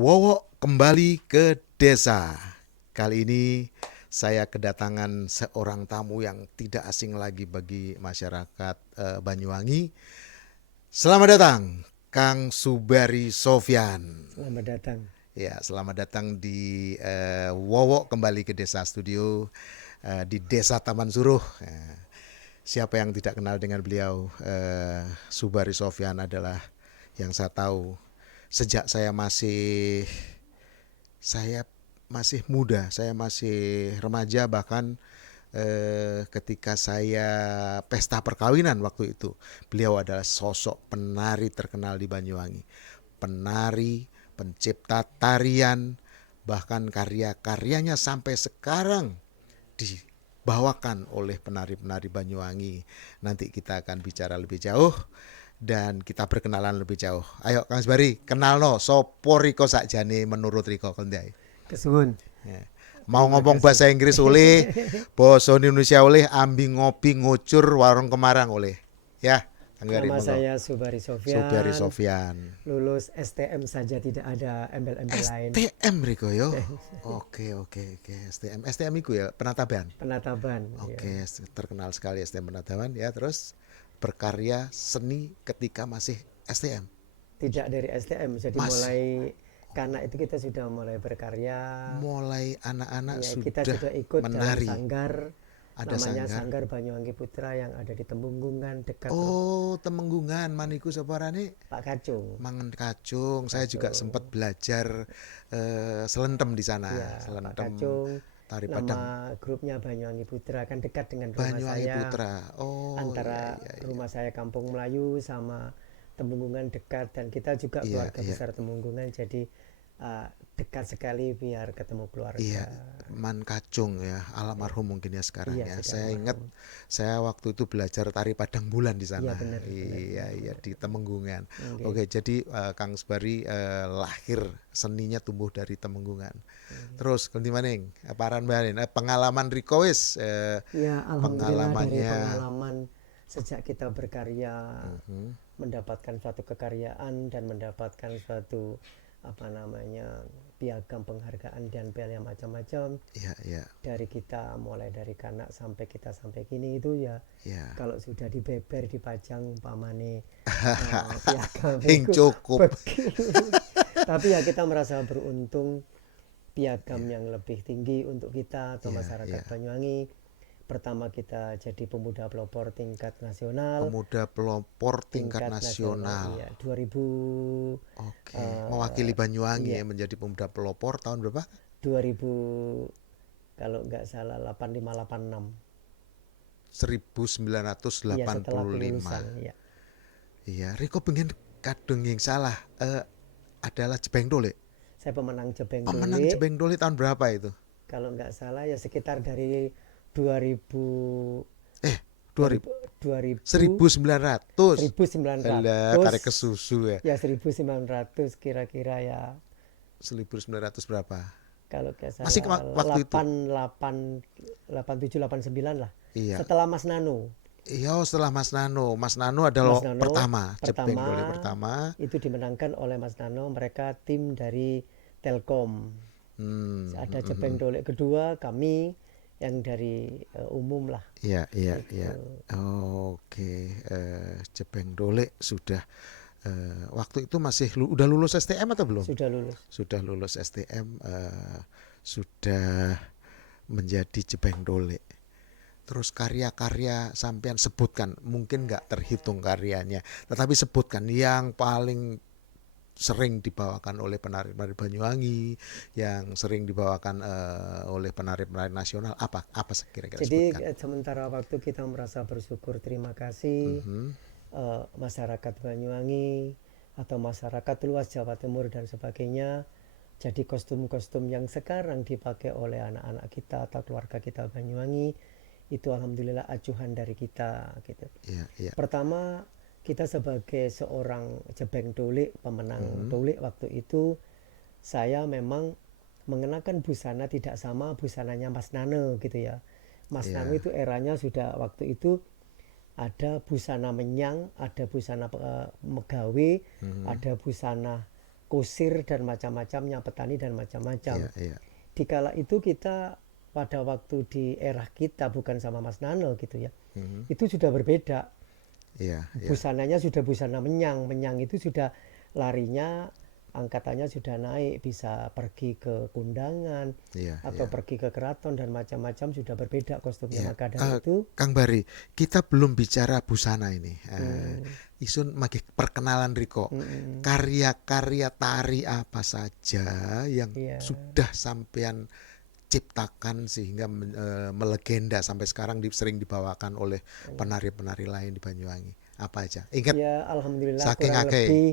Wowo kembali ke desa. Kali ini saya kedatangan seorang tamu yang tidak asing lagi bagi masyarakat Banyuwangi. Selamat datang, Kang Subari Sofyan. Selamat datang. Ya, selamat datang di Wowo kembali ke desa studio di Desa Taman Suruh. Siapa yang tidak kenal dengan beliau? Subari Sofyan adalah yang saya tahu sejak saya masih muda, saya masih remaja, bahkan ketika saya pesta perkawinan waktu itu, beliau adalah sosok penari terkenal di Banyuwangi, penari, pencipta tarian, bahkan karya-karyanya sampai sekarang dibawakan oleh penari-penari Banyuwangi. Nanti kita akan bicara lebih jauh dan kita berkenalan lebih jauh. Ayo Kang Subari, kenal no sopo Riko sakjane menurut Riko kendai. Kesuwun. Ya. Mau Terima ngomong kasih. bahasa Inggris oleh, bahasa Indonesia oleh, ambi ngopi ngucur warung Kemarang oleh. Ya, Kang Subari Nama monggo. saya Subari Subari Sofyan. Sofyan. Lulus STM saja, tidak ada embel-embel lain. STM Riko yo. Oke. STM. STM itu ya penataban. Penataban. Ya. Oke, terkenal sekali STM penataban ya. Terus berkarya seni ketika masih STM. Tidak dari STM, jadi Masih mulai karena itu kita sudah mulai berkarya. mulai anak-anak Ya, kita sudah sudah ikut dalam menari. sanggar, Ada namanya sanggar. Sanggar Banyuwangi Putra yang ada di Temunggungan dekat Oh, Temenggungan maniku separane Pak Kacung. mangen kacung. Saya juga sempat Kacung. belajar selentem di sana, Ya, Pak selentem Kacung. tari Padang Nama grupnya Banyuwangi Putra, kan dekat dengan rumah Banyuwangi saya. Putra. Oh, Antara rumah saya Kampung Melayu sama Temunggungan dekat, dan kita juga iya, keluarga iya, besar Temunggungan, jadi dekat sekali biar ketemu iya. keluarga. Man Kacung ya, almarhum mungkin ya sekarang Iya, ya. sudah Saya ingat almarhum. saya waktu itu belajar tari Padang Bulan di Iya, sana. benar benar Iya, benar iya benar. di Temenggungan. Oke. Oke, jadi Kang Subari lahir seninya tumbuh dari Temenggungan. Oke. Terus ganti maning, paran banin, pengalaman Riko wis Ya, alhamdulillah dari pengalamannya. pengalaman sejak kita berkarya, Mhm. mendapatkan suatu kekaryaan dan mendapatkan suatu apa namanya piagam penghargaan dan piala macam-macam. Iya, iya, Dari kita mulai dari kanak sampai kita sampai kini itu ya, iya. kalau sudah dibeber dipajang pamane piagam Hing itu cukup. beki. Tapi ya kita merasa beruntung, piagam yang lebih tinggi untuk kita atau Iya, masyarakat iya. Banyuwangi. Pertama kita jadi pemuda pelopor tingkat nasional. Pemuda pelopor tingkat Tingkat nasional, nasional. iya, 2000, Oke, mewakili Banyuwangi iya, ya menjadi pemuda pelopor tahun berapa? 2000 kalau nggak salah 8586. Iya, setelah 1985. kelulusan, ya. Iya, Riko pengen kadung yang salah adalah Jebeng Dole. Saya pemenang Jebeng Pemenang Dole. Jebeng Dole tahun berapa itu? Kalau nggak salah ya sekitar dari 2000, Eh, 2000, 2000, 2000, 1900. Alah, 1900, karek kesusu ya. ya 1900 kira-kira ya, 1900 berapa? kalau nggak Masih salah waktu itu. 88, 87, 89 lah. Iya. Setelah Mas Nano. Iya, setelah Mas Nano. Mas Nano adalah Mas Nano pertama, Jebeng pertama Dole pertama. itu dimenangkan oleh Mas Nano, mereka tim dari Telkom. Hmm, Ada hmm, Jebeng hmm. Dole kedua, kami yang dari umum lah Iya, iya, iya. itu. Oke, Jebeng Dole sudah waktu itu masih udah lulus STM atau belum? Sudah lulus. Sudah lulus STM, sudah menjadi Jebeng Dole. Terus karya-karya sampean sebutkan, mungkin nggak terhitung karyanya, tetapi sebutkan yang paling sering dibawakan oleh penari-penari Banyuwangi, yang sering dibawakan oleh penari-penari nasional, apa kira-kira Jadi sebutkan. sementara waktu kita merasa bersyukur, terima kasih Mhm. masyarakat Banyuwangi atau masyarakat luas Jawa Timur dan sebagainya. Jadi kostum-kostum yang sekarang dipakai oleh anak-anak kita atau keluarga kita Banyuwangi itu alhamdulillah acuhan dari kita gitu. Iya, iya. Pertama, kita sebagai seorang Jebeng Dole, pemenang Mhm. Dole waktu itu, saya memang mengenakan busana tidak sama busananya Mas Nano gitu ya. Mas Nano Iya. itu eranya sudah waktu itu ada busana menyang, ada busana megawe, Mhm. ada busana kusir dan macam-macamnya, petani dan macam-macam. Iya, iya. Di kala itu kita pada waktu di era kita bukan sama Mas Nano gitu ya. Mhm. Itu sudah berbeda. Iya, iya. Busananya sudah busana menyang. Menyang itu sudah larinya angkatannya sudah naik, bisa pergi ke kundangan Iya, atau iya. pergi ke keraton dan macam-macam, sudah berbeda kostumnya. Iya. Maka dari itu Kang Bari, kita belum bicara busana ini. hmm, Isun magi perkenalan Riko. hmm, Karya-karya tari apa saja yang iya, sudah sampean ciptakan sehingga melegenda sampai sekarang sering dibawakan oleh penari-penari lain di Banyuwangi. Apa aja? Ingat ya alhamdulillah saking kurang akeh lebih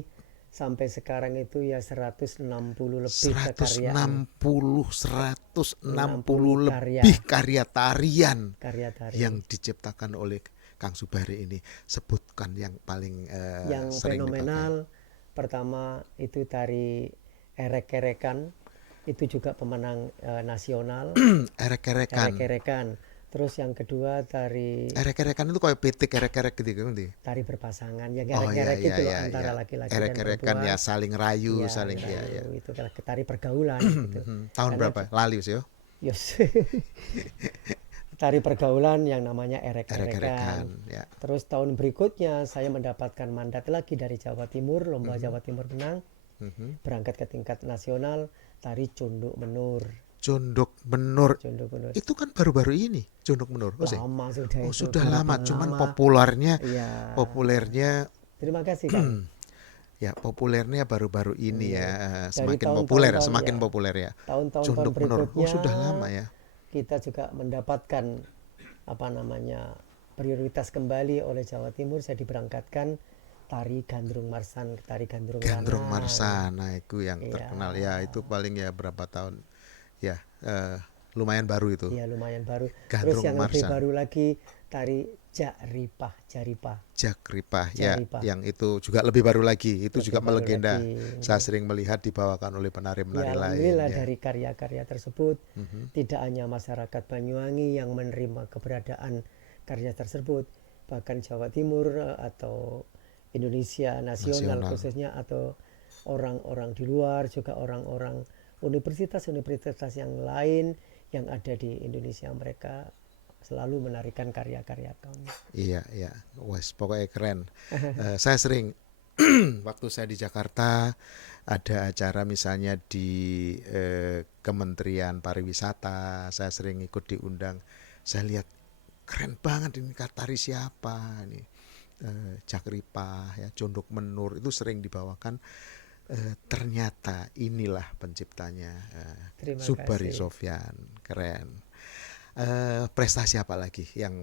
sampai sekarang itu ya 160 lebih kekaryaan, 160 60 karya lebih karya tarian karya tari. yang diciptakan oleh Kang Subari ini. Sebutkan yang paling Yang sering dipakai. fenomenal pertama itu tari erek-erekan, itu juga pemenang nasional, Erek-erekan. erek-erekan. Terus yang kedua tari Erek-erekan itu kayak pitik erek-erek gitu kan? tari berpasangan, yang Oh ya erek-erek ya itu loh ya ya. antara laki-laki dan Erek-erekan ya perempuan. saling rayu, Iya, saling ya ya. rayu itu kan tari pergaulan gitu. Tahun Karena berapa? Lali yo. yes, tari pergaulan yang namanya Erek-erekan erek-erekan. ya. Terus tahun berikutnya saya mendapatkan mandat lagi dari Jawa Timur, lomba Jawa Timur menang, Mhm. berangkat ke tingkat nasional, tari cunduk menur. Cunduk Menur Cunduk menur. itu kan baru-baru ini Cunduk Menur. Oh sih. Lama sudah Oh itu, sudah lama, kenapa cuman lama? populernya Iya. Terima kasih Kang. ya populernya baru-baru ini Iya. ya, Dari semakin populer, tahun-tahun semakin ya, populer ya. tahun-tahun Cunduk Menur. Oh berikutnya sudah lama ya. kita juga mendapatkan apa namanya prioritas kembali oleh Jawa Timur. Saya diberangkatkan tari Gandrung Marsan, tari Gandrung Gandrung Lanang. Marsana itu yang Iya, terkenal ya, itu paling ya berapa tahun ya, lumayan baru itu. iya lumayan baru. Terus Gandrung yang lebih Marsan. baru lagi tari Jaripah, Jaripah, Jakripah ya, Jaripah. yang itu juga lebih baru lagi, itu Lebih juga baru melegenda. lagi. Saya sering melihat dibawakan oleh Ya penari-penari lain alhamdulillah ya. dari karya-karya tersebut Mhm. tidak hanya masyarakat Banyuwangi yang menerima keberadaan karya tersebut, bahkan Jawa Timur atau Indonesia nasional Nasional. khususnya, atau orang-orang di luar, juga orang-orang universitas-universitas yang lain yang ada di Indonesia, mereka selalu menarikan karya-karya kami. Iya, iya. Wes, pokoknya keren. Saya sering waktu saya di Jakarta ada acara misalnya di Kementerian Pariwisata, saya sering ikut diundang. Saya lihat keren banget ini tari siapa ini. Jakripah ya, Cunduk Menur itu sering dibawakan. Ternyata inilah penciptanya, Terima Subari kasih. Sofyan, keren. Prestasi apa lagi yang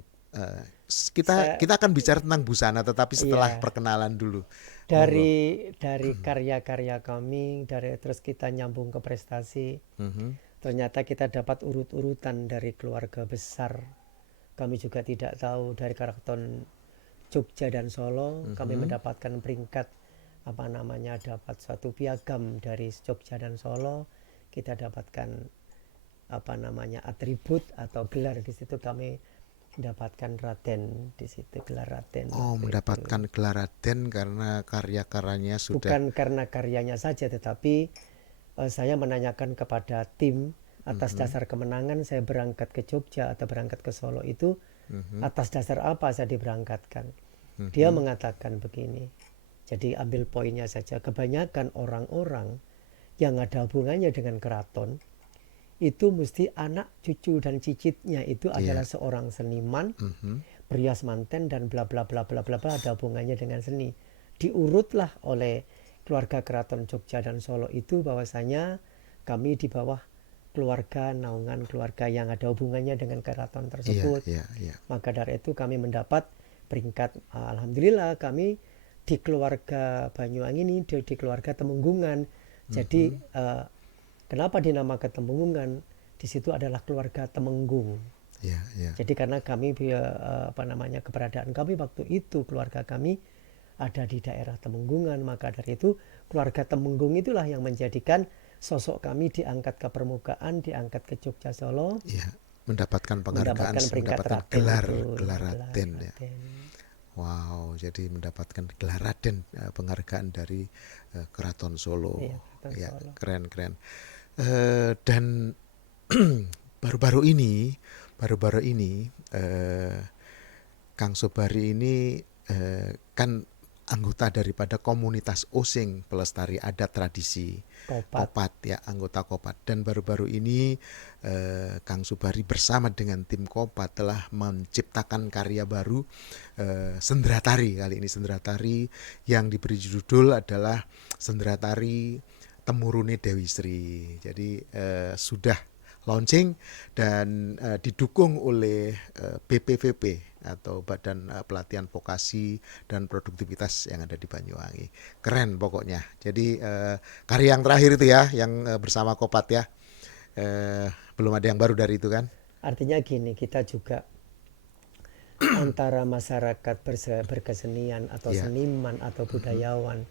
kita Saya kita akan bicara tentang busana tetapi setelah iya perkenalan dulu, monggo. dari karya-karya kami, dari terus kita nyambung ke prestasi. Mhm, Ternyata kita dapat urut-urutan dari keluarga besar. Kami juga tidak tahu dari Keraton Jogja dan Solo, kami mhm. mendapatkan peringkat apa namanya, dapat suatu piagam dari Jogja dan Solo. Kita dapatkan apa namanya atribut atau gelar, di situ kami mendapatkan Raden, di situ gelar Raden Oh, waktu itu. mendapatkan gelar Raden karena karya-karyanya sudah. Bukan karena karyanya saja, tetapi saya menanyakan kepada tim atas Mhm, dasar kemenangan saya berangkat ke Jogja atau berangkat ke Solo itu, mhm, atas dasar apa saya diberangkatkan. Dia mhm. mengatakan begini, jadi ambil poinnya saja, kebanyakan orang-orang yang ada hubungannya dengan keraton itu mesti anak, cucu dan cicitnya itu adalah Iya. seorang seniman, Mhm. perias manten dan bla bla bla bla bla bla, ada hubungannya dengan seni. Diurutlah oleh keluarga keraton Jogja dan Solo itu bahwasanya kami di bawah keluarga naungan keluarga yang ada hubungannya dengan keraton Iya, tersebut. iya, iya. Maka dari itu kami mendapat peringkat, alhamdulillah kami di keluarga Banyuwangi ini, di keluarga Temenggungan. Jadi kenapa dinamakan Temenggungan? Di situ adalah keluarga Temenggung. Iya, iya. Jadi karena kami apa namanya keberadaan kami waktu itu, keluarga kami ada di daerah Temenggungan, maka dari itu keluarga Temenggung itulah yang menjadikan sosok kami diangkat ke permukaan, diangkat ke Jogja Solo, Iya, mendapatkan penghargaan, mendapatkan peringkat mendapatkan Raden gelar itu, gelar gelar Raden ya. Raden. Wow, jadi mendapatkan gelar Raden, penghargaan dari Keraton Solo. Iya, Keraton Ya, Solo. keren keren. Dan baru-baru ini, eh, Kang Sobari ini kan anggota daripada komunitas Osing Pelestari Adat Tradisi Kopat. Kopat ya, anggota Kopat. Dan baru-baru ini Kang Sobari bersama dengan tim Kopat telah menciptakan karya baru, Sendratari. Kali ini Sendratari yang diberi judul adalah Sendratari Temurune Dewi Sri. Jadi sudah launching dan didukung oleh BPVP atau Badan Pelatihan Vokasi dan Produktivitas yang ada di Banyuwangi. Keren pokoknya. Jadi karya yang terakhir itu ya, yang bersama Kopat ya. Belum ada yang baru dari itu kan? Artinya gini, kita juga antara masyarakat berkesenian atau Iya. seniman atau budayawan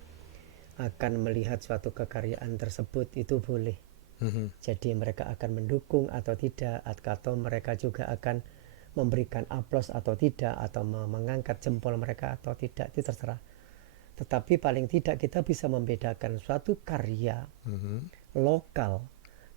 akan melihat suatu kekaryaan tersebut itu boleh. Jadi mereka akan mendukung atau tidak, atau mereka juga akan memberikan aplaus atau tidak, atau mengangkat jempol mereka atau tidak, itu terserah. Tetapi paling tidak kita bisa membedakan suatu karya lokal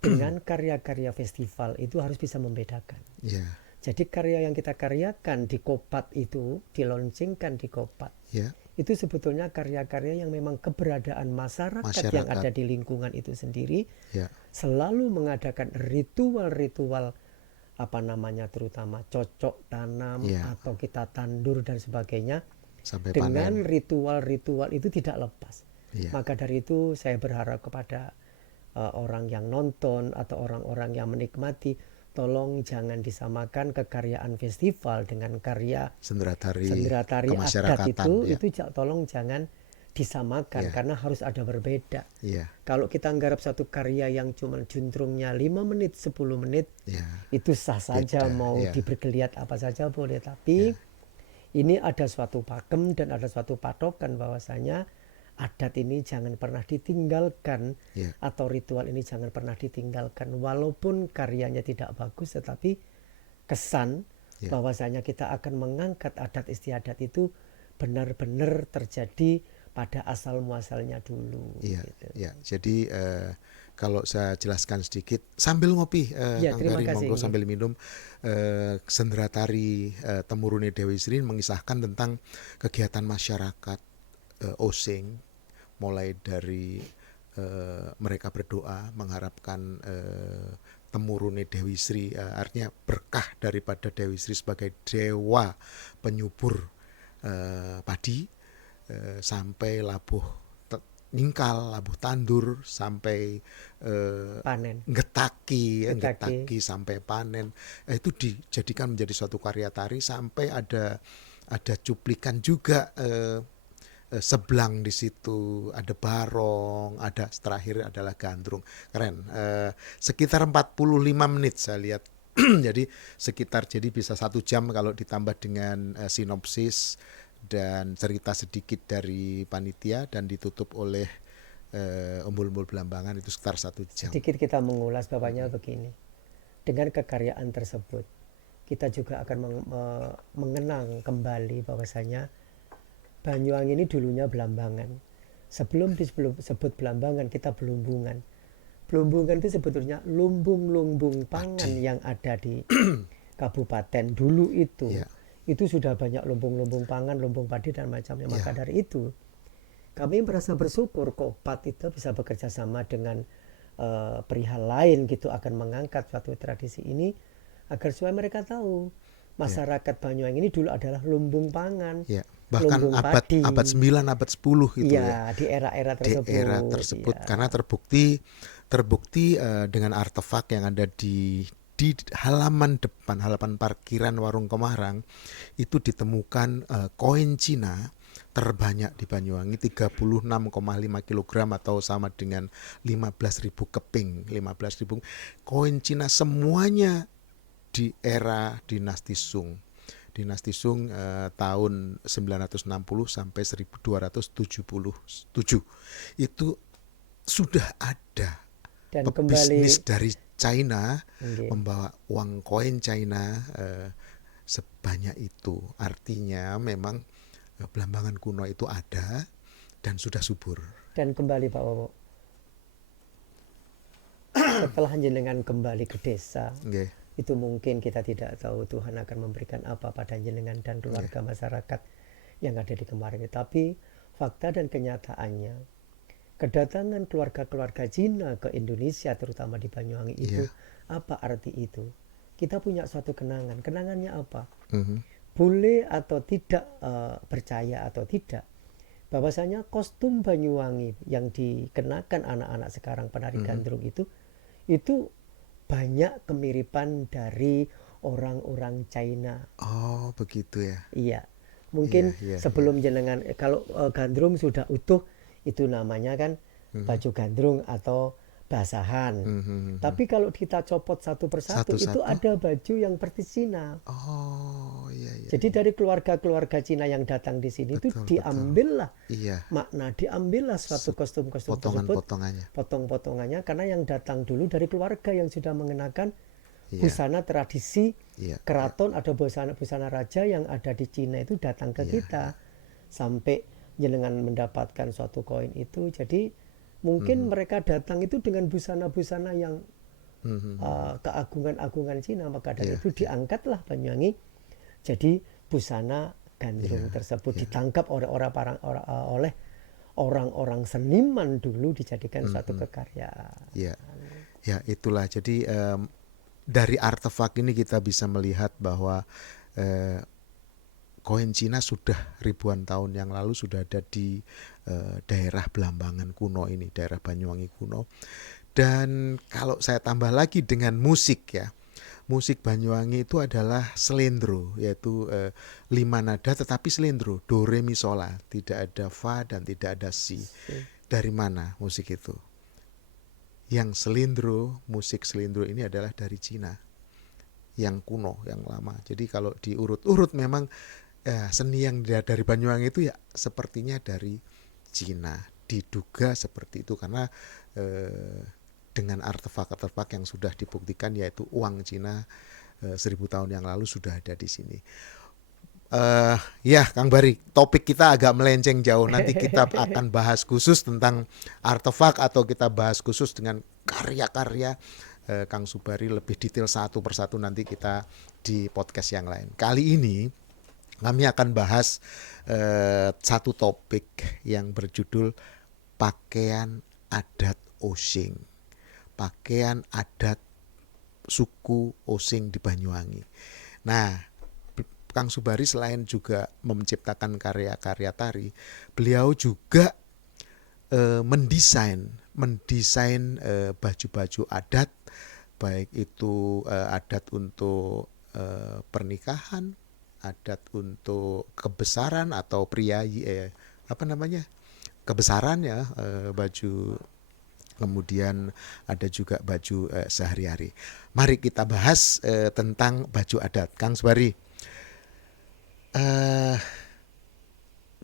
dengan karya-karya festival, itu harus bisa membedakan. Iya. Jadi karya yang kita karyakan di Kopat itu, dilaunchingkan di Kopat, Ya. itu sebetulnya karya-karya yang memang keberadaan masyarakat yang ada di lingkungan itu sendiri Ya. selalu mengadakan ritual-ritual terutama cocok tanam Ya. atau kita tandur dan sebagainya. Sampai Dengan panen. ritual-ritual itu tidak lepas. Ya. Maka dari itu saya berharap kepada orang yang nonton atau orang-orang yang menikmati, tolong jangan disamakan kekaryaan festival dengan karya Sendratari Sendratari adat kemasyarakatan ya. itu tolong jangan disamakan Ya. karena harus ada berbeda. Iya. Kalau kita nggarap satu karya yang cuma juntrungnya 5 menit, 10 menit, Ya. itu sah saja, Beda, mau ya. dibergeliat apa saja boleh. Tapi ini ada suatu pakem dan ada suatu patokan bahwasanya adat ini jangan pernah ditinggalkan, Ya. atau ritual ini jangan pernah ditinggalkan. Walaupun karyanya tidak bagus, tetapi kesan Ya. bahwasanya kita akan mengangkat adat istiadat itu benar-benar terjadi pada asal muasalnya dulu. Iya, Gitu. ya. Jadi kalau saya jelaskan sedikit sambil ngopi, Ya, Kang terima Bari, kasih. monggo sambil minum. Sendratari Temurune Dewi Sri mengisahkan tentang kegiatan masyarakat Osing, mulai dari mereka berdoa mengharapkan temurune Dewi Sri, artinya berkah daripada Dewi Sri sebagai dewa penyubur padi, sampai labuh ningkal, labuh tandur, sampai Panen. getaki Getaki. sampai panen. Itu dijadikan menjadi suatu karya tari, sampai ada cuplikan juga, seblang di situ, ada barong, ada terakhir adalah gandrung. Keren. Sekitar 45 menit saya lihat. Jadi jadi bisa 1 jam kalau ditambah dengan sinopsis dan cerita sedikit dari panitia dan ditutup oleh umbul-umbul Belambangan, itu sekitar 1 jam. Sedikit kita mengulas bapaknya begini. Dengan kekaryaan tersebut, kita juga akan mengenang kembali bahwasanya Banyuwangi ini dulunya Belambangan. Sebelum disebut Belambangan, kita Belumbungan. Belumbungan itu sebetulnya lumbung-lumbung pangan yang ada di kabupaten dulu itu. Ya. Itu sudah banyak lumbung-lumbung pangan, lumbung padi dan macamnya. Maka Ya. dari itu, kami merasa bersyukur Kopat itu bisa bekerja sama dengan perihal lain gitu, akan mengangkat suatu tradisi ini agar supaya mereka tahu masyarakat Banyuwangi ini dulu adalah lumbung pangan. Ya. Bahkan lumbung abad padi. 9, abad 10 gitu ya. Di era-era di tersebut. era tersebut, Ya. karena terbukti dengan artefak yang ada di halaman depan, halaman parkiran Warung Kemarang, itu ditemukan koin Cina terbanyak di Banyuwangi, 36,5 kg atau sama dengan 15.000 keping. 15.000 koin Cina, semuanya di era dinasti Sung. Dinasti Sung tahun 960 sampai 1277. Itu sudah ada Dan pebisnis kembali dari China Nggih. membawa uang koin China sebanyak itu. Artinya memang Belambangan kuno itu ada dan sudah subur. Dan kembali Pak Wowo, setelah jenengan kembali ke desa, Nggih. itu mungkin kita tidak tahu Tuhan akan memberikan apa pada jenengan dan keluarga masyarakat yang ada di kemarin. Tapi fakta dan kenyataannya, kedatangan keluarga-keluarga Cina ke Indonesia, terutama di Banyuwangi itu, apa arti itu? Kita punya suatu kenangan. Kenangannya apa? Boleh atau tidak percaya atau tidak, bahwasanya kostum Banyuwangi yang dikenakan anak-anak sekarang penari gandrung itu banyak kemiripan dari orang-orang China. Oh, begitu ya. Iya, mungkin sebelum jenengan kalau gandrung sudah utuh itu namanya kan baju gandrung atau basahan. Tapi kalau kita copot satu persatu itu ada baju yang persis Cina. Oh, iya. Jadi dari keluarga-keluarga Cina yang datang di sini itu diambillah makna, diambillah suatu kostum-kostum tersebut, potong-potongannya, karena yang datang dulu dari keluarga yang sudah mengenakan busana tradisi keraton, ada busana raja yang ada di Cina itu datang ke kita sampai jenengan mendapatkan suatu koin itu. Jadi mungkin mereka datang itu dengan busana-busana yang keagungan-agungan Cina, maka dari itu diangkatlah Banyuwangi jadi busana gandrung tersebut, ditangkap oleh orang-orang seniman dulu, dijadikan suatu kekaryaan. Ya, itulah. Jadi dari artefak ini kita bisa melihat bahwa koin Cina sudah ribuan tahun yang lalu sudah ada di daerah Belambangan kuno ini, daerah Banyuwangi kuno. Dan kalau saya tambah lagi dengan musik ya, musik Banyuwangi itu adalah selendro, yaitu 5 nada tetapi selendro, do re mi sol la, tidak ada fa dan tidak ada si. Dari mana musik itu? Yang selendro, musik selendro ini adalah dari Cina, yang kuno, yang lama. Jadi kalau diurut-urut memang seni yang dari Banyuwangi itu ya sepertinya dari Cina. Diduga seperti itu karena dengan artefak-artefak yang sudah dibuktikan, yaitu uang Cina 1000 tahun yang lalu sudah ada di sini. Ya Kang Bari, topik kita agak melenceng jauh. Nanti kita akan bahas khusus tentang artefak atau kita bahas khusus dengan karya-karya Kang Subari lebih detail satu persatu nanti kita di podcast yang lain. Kali ini kami akan bahas satu topik yang berjudul pakaian adat Osing. Pakaian adat suku Osing di Banyuwangi. Nah, Kang Subari selain juga menciptakan karya-karya tari, beliau juga mendesain baju-baju adat, baik itu adat untuk pernikahan, adat untuk kebesaran atau priayi kebesaran ya, baju. Kemudian ada juga baju sehari-hari. Mari kita bahas tentang baju adat. Kang Subari,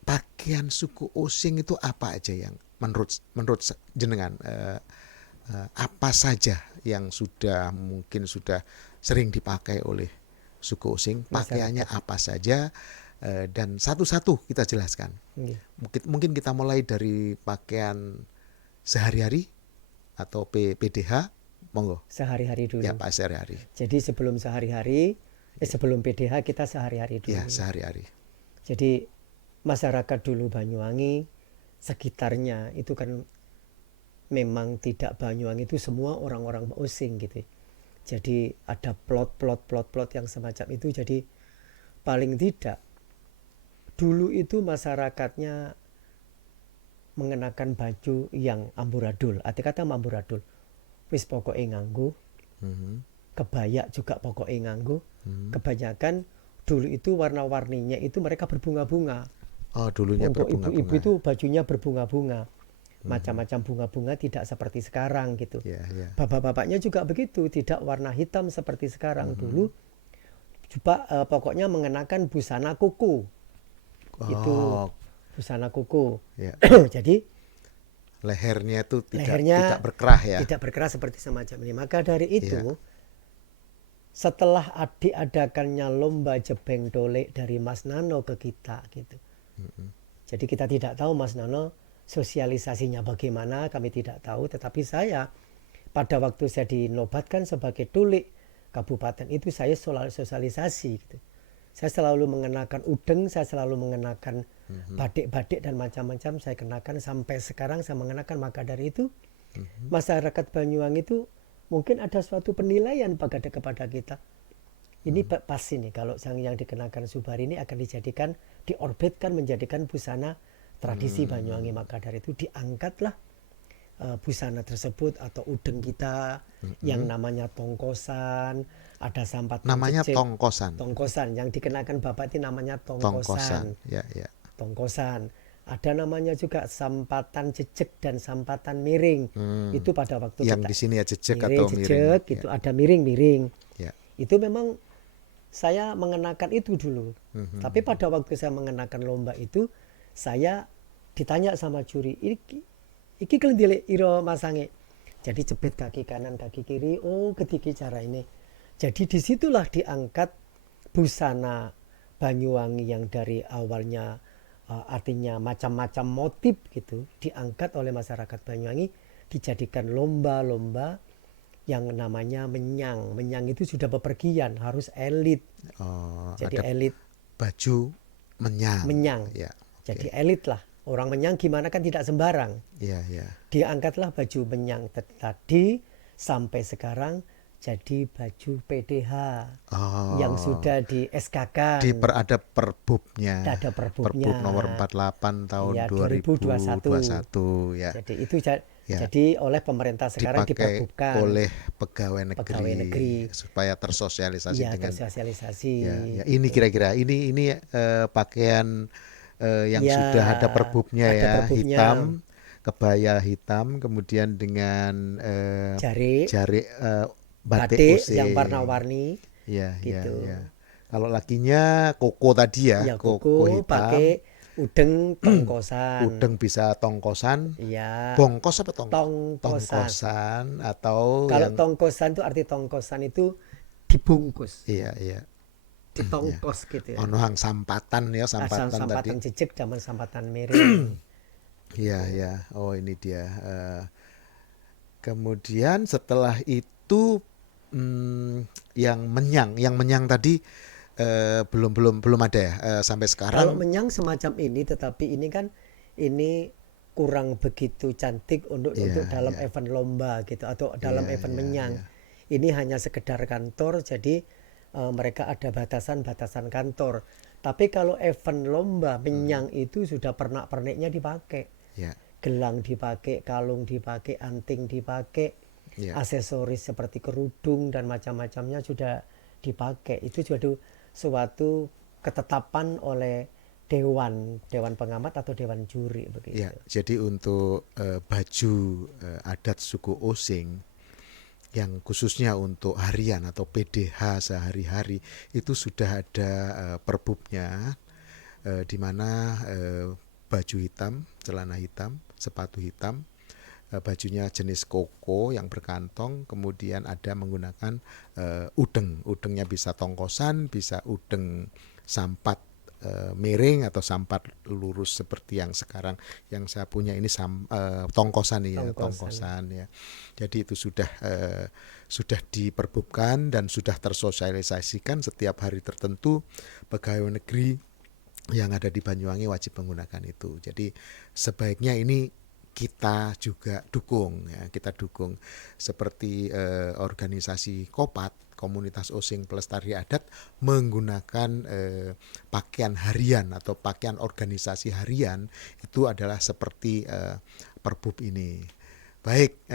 pakaian suku Osing itu apa aja yang menurut jenengan apa saja yang mungkin sudah sering dipakai oleh suku Osing? Pakaiannya apa saja? Dan satu-satu kita jelaskan. Mungkin kita mulai dari pakaian sehari-hari atau PDH, monggo. Sehari-hari dulu. Ya, Pak, sehari-hari. Jadi sebelum sehari-hari, sebelum PDH kita sehari-hari dulu. Ya, sehari-hari. Jadi masyarakat dulu Banyuwangi sekitarnya itu kan memang tidak Banyuwangi itu semua orang-orang Osing gitu. Jadi ada plot yang semacam itu. Jadi paling tidak dulu itu masyarakatnya mengenakan baju yang amburadul. Arti kata amburadul, wis pokoke nganggo, kebaya juga pokoke nganggo. Kebanyakan dulu itu warna-warninya itu mereka berbunga-bunga. Oh, dulunya untuk berbunga-bunga. Ibu-ibu itu bajunya berbunga-bunga. Macam-macam bunga-bunga, tidak seperti sekarang gitu. Bapak-bapaknya juga begitu, tidak warna hitam seperti sekarang. Dulu coba pokoknya mengenakan busana kuku. Itu busana kuku. Jadi lehernya itu tidak berkerah ya. Tidak berkerah seperti semacam ini. Maka dari itu setelah diadakannya lomba jebeng dolek dari Mas Nano ke kita gitu. Jadi kita tidak tahu Mas Nono sosialisasinya bagaimana, kami tidak tahu. Tetapi saya pada waktu saya dinobatkan sebagai tulik kabupaten itu saya selalu sosialisasi gitu. Saya selalu mengenakan udeng, saya selalu mengenakan badik-badik dan macam-macam saya kenakan sampai sekarang saya mengenakan. Maka dari itu masyarakat Banyuwangi itu mungkin ada suatu penilaian kepada kita. Ini pas ini kalau yang dikenakan Subari ini akan dijadikan, diorbitkan menjadikan busana tradisi Banyuwangi. Maka dari itu diangkatlah busana tersebut atau udeng kita yang namanya tongkosan, ada sampatan Namanya cecek. tongkosan. Tongkosan yang dikenakan Bapak itu namanya Tongkosan. tongkosan. Ya, ya. Tongkosan. Ada namanya juga sampatan jejek dan sampatan miring. Itu pada waktu Yang kita di sini ya jejek miring, atau miring. jejek, gitu. Ada miring-miring. Ya. Itu memang saya mengenakan itu dulu. Tapi pada waktu saya mengenakan lomba itu, saya ditanya sama juri, iki kelendile iro masange. Jadi jepit kaki kanan, kaki kiri. Oh, ketika cara ini. Jadi disitulah diangkat busana Banyuwangi yang dari awalnya artinya macam-macam motif gitu, diangkat oleh masyarakat Banyuwangi, dijadikan lomba-lomba yang namanya menyang. Menyang itu sudah bepergian, harus elit. Oh, Jadi ada elit baju menyang. menyang. Ya. Jadi elit lah. Orang menyang gimana kan tidak sembarang. Ya, ya. Diangkatlah baju menyang tadi sampai sekarang jadi baju PDH Oh. yang sudah di SK-kan. Ada perbubnya. Ada perbubnya. Perbub nomor 48 tahun Ya, 2021 ya. Jadi itu Ya. jadi oleh pemerintah sekarang Dipakai diperbubkan oleh pegawai negeri, pegawai negeri. supaya tersosialisasi Ya, dengan tersosialisasi. ya, ini kira-kira ini pakaian yang Ya, sudah ada perbubnya ada ya, perbubnya. hitam, kebaya hitam, kemudian dengan Jarik, jarik batik batik using. yang warna-warni. Ya, gitu. ya, ya. Kalau lakinya koko tadi ya, Ya, koko kuku hitam. pakai udeng tongkosan. Udeng bisa tongkosan, Ya, bongkos apa tongkosan. tongkosan atau Kalau yang tongkosan itu arti tongkosan itu dibungkus, iya, iya. ditongkos gitu ya. Ono hang sampatan ya, Asal sampatan tadi. sampatan jejek zaman sampatan miring. Iya, iya. Oh, ini dia. Kemudian setelah itu yang menyang tadi belum ada ya sampai Kalau sekarang. menyang semacam ini, tetapi ini kan ini kurang begitu cantik untuk Iya, dalam iya. event lomba gitu atau dalam Iya, event iya, menyang. iya. Ini hanya sekedar kantor, jadi mereka ada batasan-batasan kantor. Tapi kalau event lomba menyang itu sudah pernak-perniknya dipakai. Ya, Gelang dipakai, kalung dipakai, anting dipakai, ya. aksesoris seperti kerudung dan macam-macamnya sudah dipakai. Itu suatu ketetapan oleh dewan pengamat atau dewan juri begitu. Ya, jadi untuk baju adat suku Osing yang khususnya untuk harian atau PDH sehari-hari itu sudah ada perbubnya, di mana baju hitam, celana hitam, sepatu hitam, bajunya jenis koko yang berkantong, kemudian ada menggunakan udengnya bisa tongkosan, bisa udeng sampat miring atau sampat lurus seperti yang sekarang yang saya punya ini tongkosan ya, tongkosan ya. Jadi itu sudah diperbubkan dan sudah tersosialisasikan setiap hari tertentu pegawai negeri yang ada di Banyuwangi wajib menggunakan itu. Jadi sebaiknya ini kita juga dukung ya, kita dukung seperti organisasi Kopat, komunitas Osing Pelestari Adat menggunakan pakaian harian atau pakaian organisasi harian itu adalah seperti perbub ini. Baik,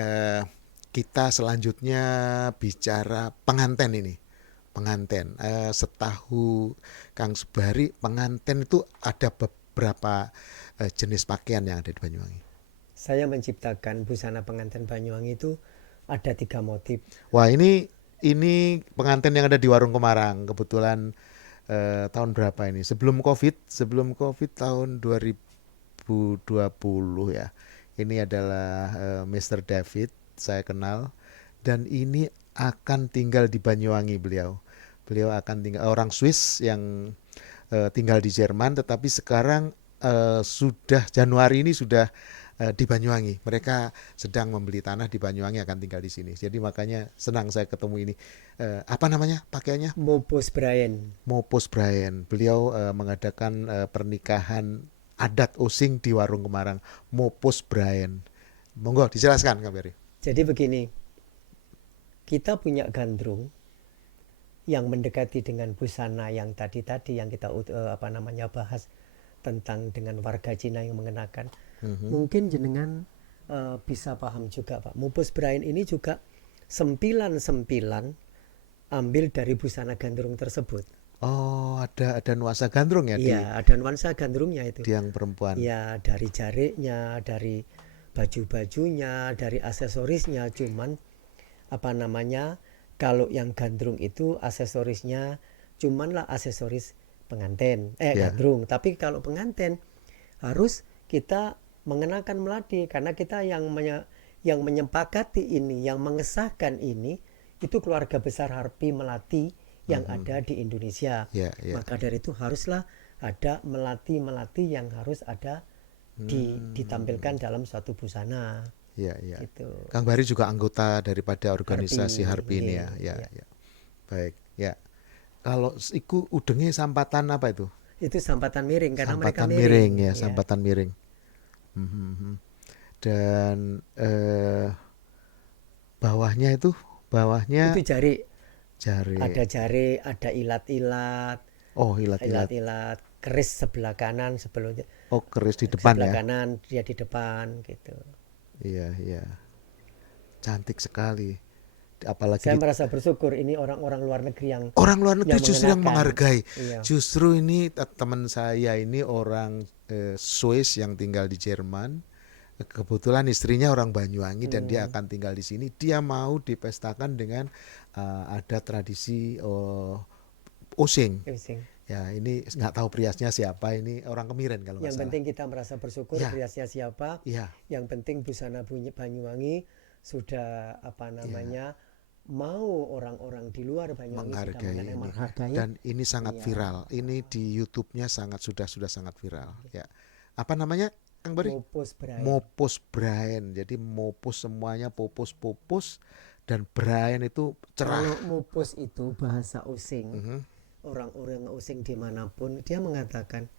kita selanjutnya bicara penganten ini. Penganten, setahu Kang Subari, penganten itu ada beberapa jenis pakaian yang ada di Banyuwangi. Saya menciptakan busana pengantin Banyuwangi itu ada 3 motif. Wah, ini pengantin yang ada di Warung Kemarang. Kebetulan tahun berapa ini? Sebelum COVID tahun 2020 ya. Ini adalah Mr. David, saya kenal. Dan ini akan tinggal di Banyuwangi beliau. Beliau akan tinggal, orang Swiss yang tinggal di Jerman, tetapi sekarang sudah Januari ini sudah di Banyuwangi. Mereka sedang membeli tanah di Banyuwangi, akan tinggal di sini. Jadi makanya senang saya ketemu ini. Apa namanya pakaiannya? Mopus Brian. Mopus Brian. Beliau mengadakan pernikahan adat Osing di Warung Kemarang. Mopus Brian. Monggo dijelaskan Kang Beri. Jadi begini, kita punya gandrung yang mendekati dengan busana yang tadi yang kita bahas tentang dengan warga Cina yang mengenakan. Mungkin jenengan bisa paham juga Pak. Mopus Brian ini juga sempilan ambil dari busana gandrung tersebut. Oh, ada nuansa gandrung ya? Iya, ada nuansa gandrungnya itu. Tiang perempuan. Ya, dari jariknya, dari baju-bajunya, dari aksesorisnya. Cuman kalau yang gandrung itu aksesorisnya cuman lah aksesoris pengantin, gandrung. Tapi kalau pengantin harus kita mengenakan melati, karena kita yang menyepakati ini, yang mengesahkan ini itu keluarga besar Harpi Melati yang ada di Indonesia. Maka dari itu haruslah ada melati yang harus ada ditampilkan dalam suatu busana. Gitu. Kang Bari juga anggota daripada organisasi Harpi ini ya. Baik, ya. Kalau iku udenge sampatan apa itu? Itu sampatan miring karena sampatan mereka miring ya, sampatan miring. Dan bawahnya itu jari. Jari. Ada jari, ada ilat-ilat. Oh, ilat-ilat. Keris sebelah kanan sebelumnya. Oh, keris di depan sebelah ya. Kanan, dia di depan gitu. Iya. Cantik sekali. Apalagi saya merasa bersyukur ini orang-orang luar negeri yang justru yang menghargai. Iya. Justru ini teman saya ini orang Swiss yang tinggal di Jerman. Kebetulan istrinya orang Banyuwangi dan dia akan tinggal di sini. Dia mau dipestakan dengan ada tradisi Osing. Ya, ini nggak tahu periasnya siapa, ini orang Kemiren kalau nggak salah. Yang penting kita merasa bersyukur periasnya siapa. Yang penting busana Banyuwangi sudah mau orang-orang di luar Banyuwangi menghargai. Dan ini sangat viral. Ini di YouTube-nya sudah sangat viral. Ya. Apa namanya? Kang Bari? Mopus Brian. Jadi mopus semuanya popus dan Brian itu cerah. Kalau mopus itu bahasa Osing. Orang-orang Osing dimanapun dia mengatakan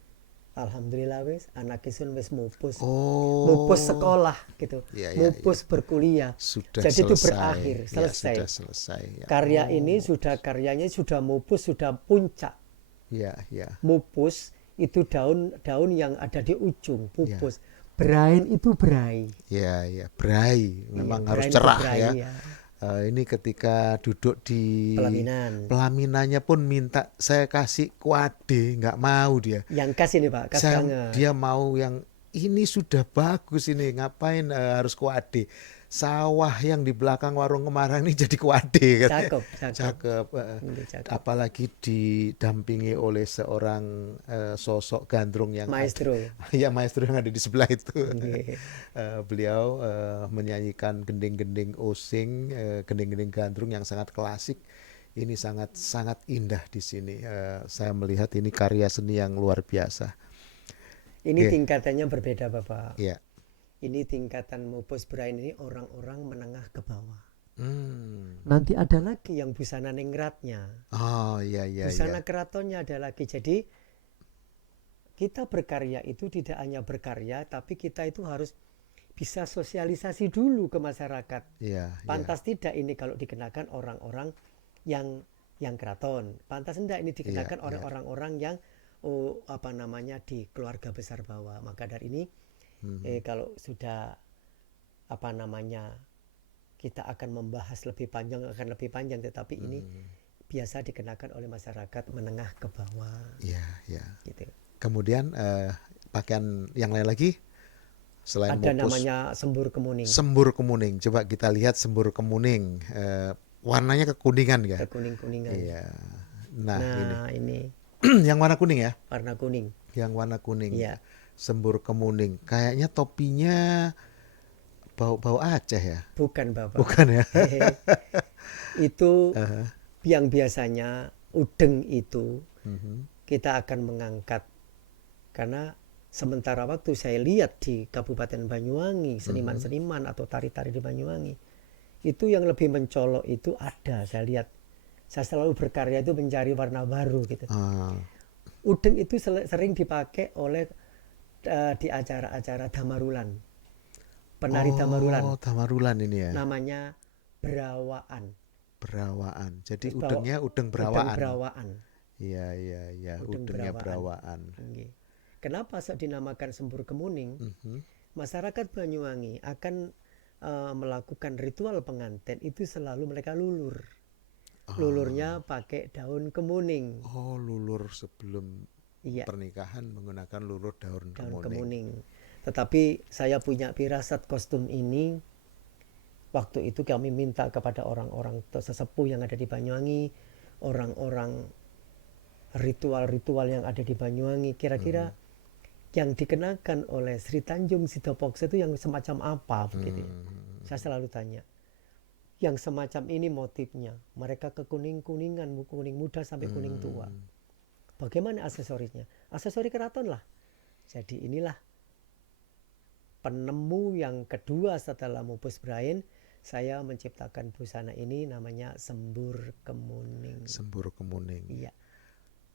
alhamdulillah wis anak isun wis mopus. Mopus sekolah gitu. Mopus berkuliah. Jadi itu berakhir, selesai. Sudah selesai. Karyanya sudah mopus, sudah puncak. Mopus itu daun yang ada di ujung, pupus. Brian itu berai. Berai. Memang harus cerah ya. Ini ketika duduk di pelaminannya pun minta saya kasih kuade, nggak mau dia. Yang kasih nih Pak, dia mau yang ini sudah bagus ini, ngapain harus kuade. Sawah yang di belakang Warung Kemarang ini jadi kuade. Cakep. Apalagi didampingi oleh seorang sosok gandrung yang maestro. Maestro yang ada di sebelah itu. Beliau menyanyikan gending-gending Osing, gending-gending gandrung yang sangat klasik. Ini sangat indah di sini. Saya melihat ini karya seni yang luar biasa. Ini tingkatannya berbeda Bapak. Iya. Ini tingkatan Mopus Brian ini orang-orang menengah ke bawah. Nanti ada lagi yang busana ningratnya. Busana keratonnya ada lagi. Jadi kita berkarya itu tidak hanya berkarya, tapi kita itu harus bisa sosialisasi dulu ke masyarakat. Pantas tidak ini kalau dikenakan orang-orang yang keraton. Pantas enggak ini dikenakan orang-orang yang di keluarga besar bawah. Maka dari ini kalau sudah kita akan membahas lebih panjang, tetapi ini biasa dikenakan oleh masyarakat menengah ke bawah. Gitu. Kemudian pakaian yang lain lagi selain ada mopus, namanya sembur kemuning. Sembur kemuning, coba kita lihat sembur kemuning. Warnanya kekuningan ya? Kekuning-kuningan. Iya. Nah ini yang warna kuning ya? Warna kuning. Yang warna kuning. Iya. Sembur kemuning. Kayaknya topinya bau Aceh ya? Bukan Bapak. Bukan ya? Itu yang biasanya udeng itu kita akan mengangkat karena Sementara waktu saya lihat di Kabupaten Banyuwangi, Mhm. seniman-seniman atau tari-tari di Banyuwangi, itu yang lebih mencolok itu ada, saya lihat. Saya selalu berkarya itu mencari warna baru gitu. Ah. Udeng itu sering dipakai oleh di acara-acara Damarulan, penari Damarulan, Oh, Tamarulan ini ya. namanya Berawaan. Berawaan. Jadi Terus bawa udengnya udeng udeng berawaan. Berawaan, Iya, iya, iya, udeng udengnya Berawaan. berawaan. Nggih. Kenapa dinamakan Sembur Kemuning? Mhm. Masyarakat Banyuwangi akan melakukan ritual pengantin itu selalu mereka lulur. Lulurnya pakai daun kemuning. Oh, lulur sebelum Iya, pernikahan menggunakan lulur daun daun kemuning. kemuning. Tetapi saya punya firasat kostum ini. Waktu itu kami minta kepada orang-orang sesepuh yang ada di Banyuwangi, orang-orang ritual-ritual yang ada di Banyuwangi, kira-kira yang dikenakan oleh Sri Tanjung Sidapokso itu yang semacam apa begitu ya. Saya selalu tanya. Yang semacam ini motifnya. Mereka ke kuning-kuningan, kuning muda sampai kuning tua. Bagaimana aksesorisnya? Aksesori keraton lah. Jadi inilah penemu yang kedua setelah Mupus Brain, saya menciptakan busana ini namanya Sembur Kemuning. Sembur kemuning. Iya.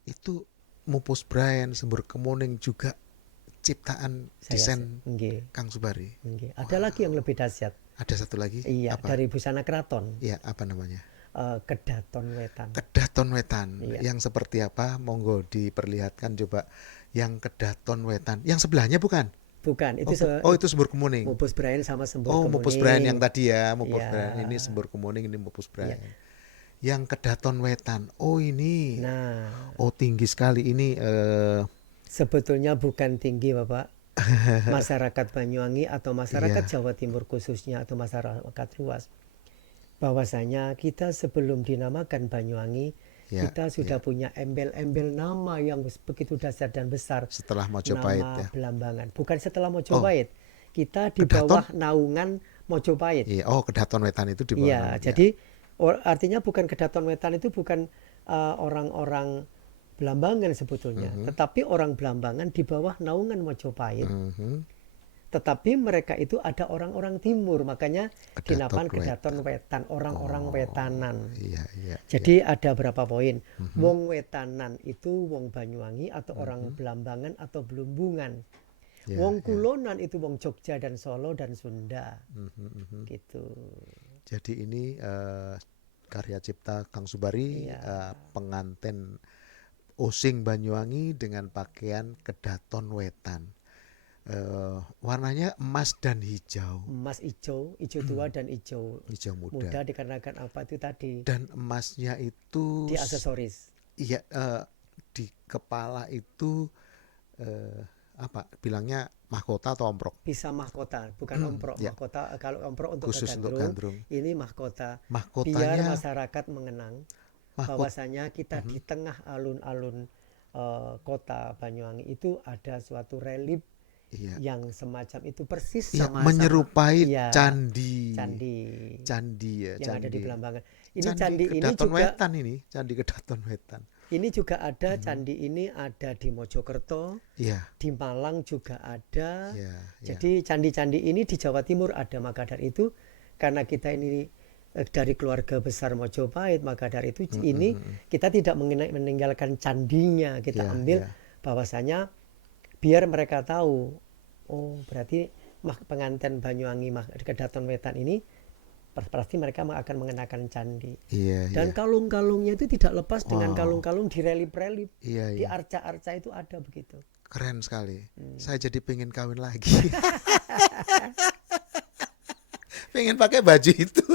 Itu Mupus Brain, Sembur kemuning juga ciptaan desain Nggih. Kang Subari. Nggih. Ada lagi yang lebih dahsyat. Ada satu lagi? Iya, Apa? dari busana keraton. Iya, apa namanya? Kedaton Wetan. Kedaton Wetan. Iya. Yang seperti apa? Monggo diperlihatkan coba. Yang Kedaton Wetan. Yang sebelahnya bukan? Bukan, itu itu Sembur Kemuning. Mupus Brain sama Sembur Oh, Kemuning. Mupus Brain yang tadi ya, Mupus Iya. Brain. Ini Sembur Kemuning, ini Mupus Brain. Iya. Yang Kedaton Wetan. Oh, ini. Nah, Oh, tinggi sekali ini. sebetulnya bukan tinggi, Bapak. Masyarakat Banyuwangi atau masyarakat Iya. Jawa Timur khususnya atau masyarakat luas, bahwasanya kita sebelum dinamakan Banyuwangi, Ya, kita sudah punya embel-embel nama yang begitu dahsyat dan besar. setelah Mojopahit Nama ya. Belambangan. Bukan setelah Mojopahit. Kita di Kedaton? bawah naungan Mojopahit. Iya, oh Kedaton Wetan itu di bawah Iya, nama, jadi artinya bukan Kedaton Wetan itu bukan orang-orang Belambangan sebetulnya, tetapi orang Belambangan di bawah naungan Mojopahit. Mhm. Tetapi mereka itu ada orang-orang timur, makanya Kedaton dinamakan Kedaton Wetan, orang-orang Wetanan. Iya, iya. Jadi ada berapa poin? Wong Wetanan itu wong Banyuwangi atau orang Belambangan atau Belumbungan. Iya, Wong iya. Kulonan itu wong Jogja dan Solo dan Sunda. Mhm. Gitu. Jadi ini karya cipta Kang Subari, Iya. pengantin Osing Banyuwangi dengan pakaian Kedaton Wetan. Warnanya emas dan hijau, Emas hijau, hijau tua dan hijau hijau muda. muda dikarenakan apa itu tadi? Dan emasnya itu Di aksesoris. iya, di kepala itu apa bilangnya, mahkota atau omprok? Bisa mahkota, bukan omprok. Ya. Mahkota, kalau omprok untuk Khusus untuk gandrung, gandrung. ini mahkota. Biar Mahkotanya masyarakat mengenang mahkota. bahwasanya kita di tengah alun-alun kota Banyuwangi itu ada suatu relief Iya. yang semacam itu persis Iya, sama menyerupai iya, candi. candi Candi ya, yang ada di candi. Belambangan. Ini candi ini Kedaton juga Wetan ini, Candi Kedaton Wetan. ini juga ada candi ini ada di Mojokerto, Iya, di Malang juga ada. iya, iya. Jadi candi-candi ini di Jawa Timur ada, maka dari itu karena kita ini dari keluarga besar Mojopahit, maka dari itu ini kita tidak meninggalkan candinya, kita Iya, ambil iya. bahwasanya biar mereka tahu, oh berarti pengantin Banyuwangi Kedaton Wetan ini pasti mereka akan mengenakan candi. Iya, Dan iya. kalung-kalungnya itu tidak lepas dengan Wow. kalung-kalung di relip-relip, Iya, di iya. arca-arca itu ada begitu. Keren sekali. Saya jadi pengen kawin lagi. Pengen pakai baju itu.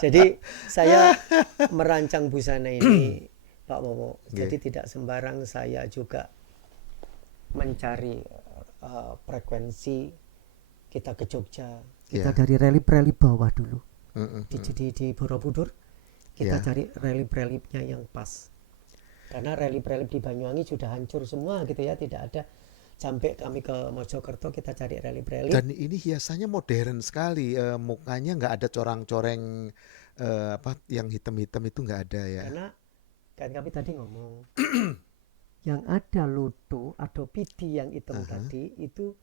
Jadi saya merancang busana ini, Pak Bowo. Nggih. Jadi tidak sembarang saya juga mencari frekuensi kita ke Jogja. Kita Iya. dari relip-relip bawah dulu. Mm-mm. Di Borobudur kita Iya. cari relip-relipnya yang pas. Karena relip-relip di Banyuwangi sudah hancur semua gitu ya, tidak ada. Sampai kami ke Mojokerto kita cari relip-relip. Dan ini hiasannya modern sekali. Mukanya nggak ada corang-coreng apa yang hitam-hitam itu nggak ada ya. Karena kan kami tadi ngomong yang ada loto atau pidi yang hitam Aha. tadi itu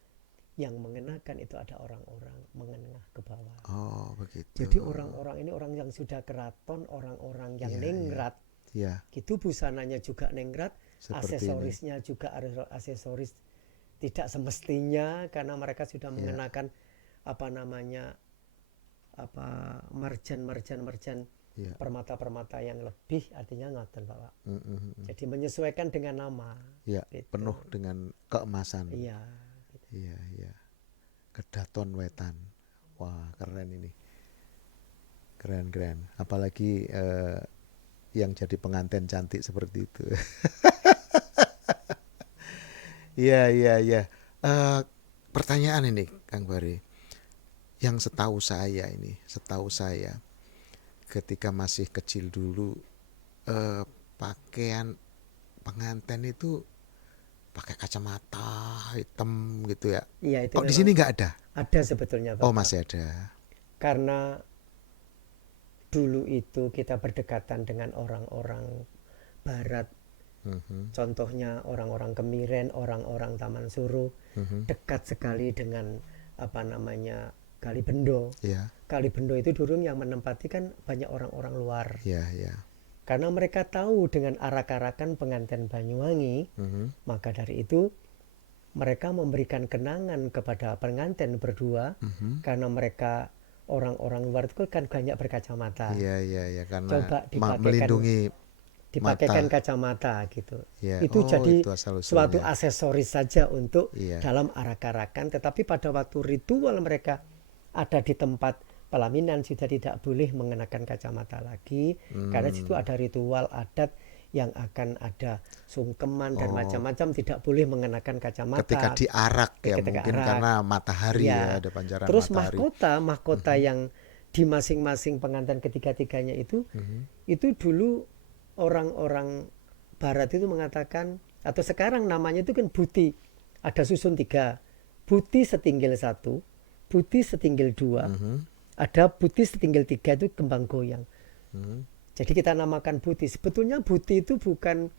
yang mengenakan itu ada orang-orang menengah ke bawah. Oh, begitu. Jadi orang-orang ini orang yang sudah keraton, orang-orang yang Iya, iya. ningrat. Iya, Gitu busananya juga ningrat, seperti ini. aksesorisnya juga aksesoris tidak semestinya karena mereka sudah Iya, mengenakan apa namanya marjan iya. permata-permata yang lebih artinya ngoten Pak. Mm, mm, mm. Jadi menyesuaikan dengan nama. Iya, Gitu. penuh dengan keemasan. Iya. Iya, iya. Kedaton wetan. Wah, keren ini. Keren, keren. Apalagi yang jadi pengantin cantik seperti itu. Iya, iya, iya. Eh, Pertanyaan ini, Kang Bari. Yang setahu saya, ketika masih kecil dulu, pakaian pengantin itu pakai kacamata hitam gitu ya. Iya itu Kok di memang sini nggak ada? ada sebetulnya Oh, Bapak. masih ada. Karena dulu itu kita berdekatan dengan orang-orang barat. Mhm, Contohnya orang-orang Kemiren, orang-orang Taman Suruh, mhm. dekat sekali dengan apa namanya Kalibendo. Iya, Kalibendo itu dulu yang menempati kan banyak orang-orang luar. iya, iya. Karena mereka tahu dengan arak-arakan pengantin Banyuwangi, Mhm, maka dari itu mereka memberikan kenangan kepada pengantin berdua mhm. karena mereka orang-orang luar itu kan banyak berkacamata. Iya, iya, iya, karena Coba melindungi dipakaikan mata. kacamata gitu. Ya, Itu oh jadi itu asal suatu usulnya. aksesoris saja untuk Iya. dalam arak-arakan, tetapi pada waktu ritual mereka ada di tempat pelaminan sudah tidak boleh mengenakan kacamata lagi karena situ Hmm. ada ritual adat yang akan ada sungkeman dan Oh, macam-macam, tidak boleh mengenakan ketika kacamata diarak ya ketika mungkin arak. karena matahari ya, Ya, ada pancaran terus matahari. mahkota Mhm, yang di masing-masing pengantin ketiga-tiganya mhm, itu dulu orang-orang barat itu mengatakan atau sekarang namanya itu kan buti, ada susun 3, buti setinggil 1, buti setinggil 2, mhm, ada buti setinggil 3 itu kembang goyang. mhm. Jadi kita namakan buti, sebetulnya buti itu bukan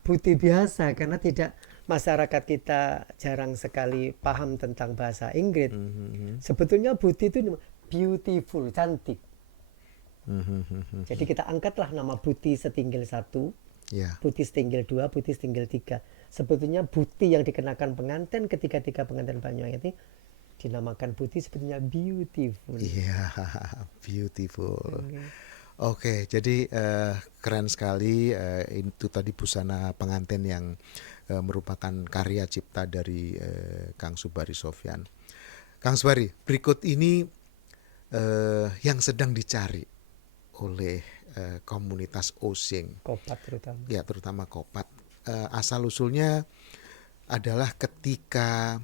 buti biasa karena tidak, masyarakat kita jarang sekali paham tentang bahasa Inggris. Mhm, mhm, Sebetulnya buti itu beautiful, cantik. mhm, mhm, Jadi mhm. kita angkatlah nama buti setinggil 1, Ya. buti setinggil 2, buti setinggil 3. Sebetulnya buti yang dikenakan pengantin ketika tiga pengantin Banyuwangi ini dinamakan buti, sebetulnya beautiful. Iya, beautiful. Okay. Oke, jadi keren sekali, itu tadi busana pengantin yang merupakan karya cipta dari Kang Subari Sofyan. Kang Subari, berikut ini yang sedang dicari oleh komunitas Osing, Kopat terutama. ya terutama Kopat. Asal usulnya adalah ketika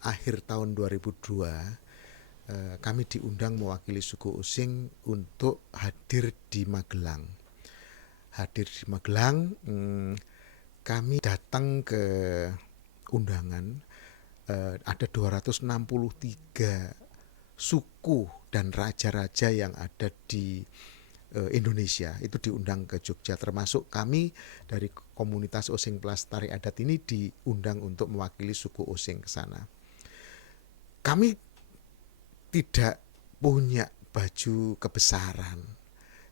akhir tahun 2002 kami diundang mewakili suku Osing untuk hadir di Magelang. Hadir di Magelang, kami datang ke undangan, ada 263 suku dan raja-raja yang ada di Indonesia itu diundang ke Jogja, termasuk kami dari komunitas Osing Pelestari Adat ini diundang untuk mewakili suku Osing ke sana. Kami tidak punya baju kebesaran,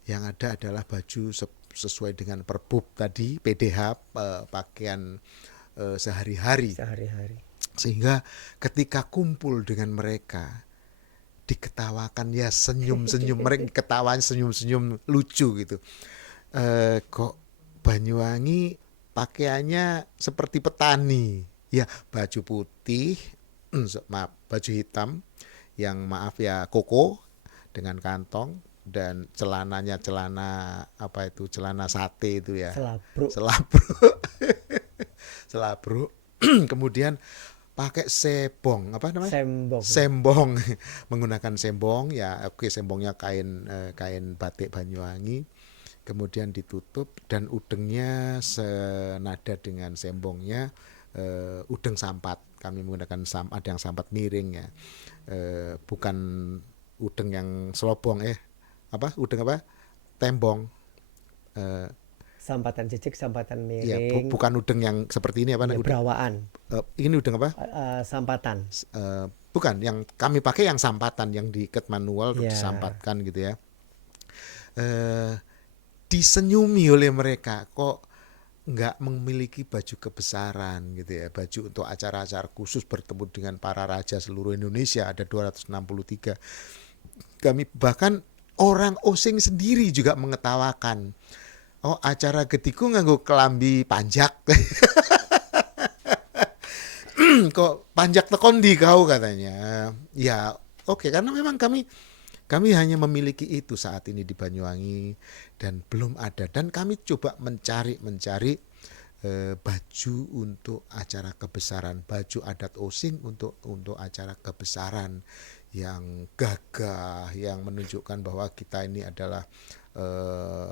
yang ada adalah baju sesuai dengan Perbup tadi, PDH, pakaian sehari-hari, Sehari-hari. sehingga ketika kumpul dengan mereka diketawakan ya senyum-senyum, mereka ketawain senyum-senyum lucu gitu. Kok Banyuwangi pakaiannya seperti petani ya, baju putih, maaf, baju hitam yang maaf ya koko dengan kantong, dan celananya celana apa itu, celana sate itu ya, Selabruk. selabro. Selabro. Kemudian pakai sebong, apa namanya, Sembong. sembong. Menggunakan sembong ya, oke, sembongnya kain kain batik Banyuwangi, kemudian ditutup, dan udengnya senada dengan sembongnya, udeng sampat. Kami menggunakan ada yang sampat miring ya, bukan udeng yang selobong, apa udeng apa, tembong, Sampatan jejeg, sampatan Ya, miring, bukan udeng yang seperti ini apa ya udeng. berawaan, Ini udeng apa? sampatan. Bukan, yang kami pakai yang sampatan yang diikat manual terus Ya, disampatkan gitu ya. Eh, Disenyumi oleh mereka kok nggak memiliki baju kebesaran gitu ya, baju untuk acara-acara khusus bertemu dengan para raja seluruh Indonesia ada 263. Kami bahkan orang osing sendiri juga mengetawakan, oh acara getiku nganggo kelambi panjak. Kok panjak tekon di kau katanya. Ya oke, karena memang kami hanya memiliki itu saat ini di Banyuwangi dan belum ada, dan kami coba mencari baju untuk acara kebesaran, baju adat osing untuk acara kebesaran yang gagah, yang menunjukkan bahwa kita ini adalah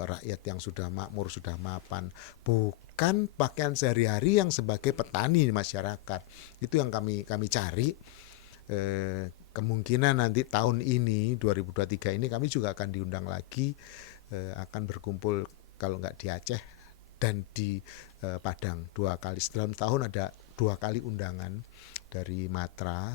rakyat yang sudah makmur, sudah mapan, bukan pakaian sehari-hari yang sebagai petani masyarakat. Itu yang kami cari. Kemungkinan nanti tahun ini 2023 ini kami juga akan diundang lagi, akan berkumpul kalau nggak di Aceh dan di Padang 2 kali. Dalam tahun ada 2 kali undangan dari Matra.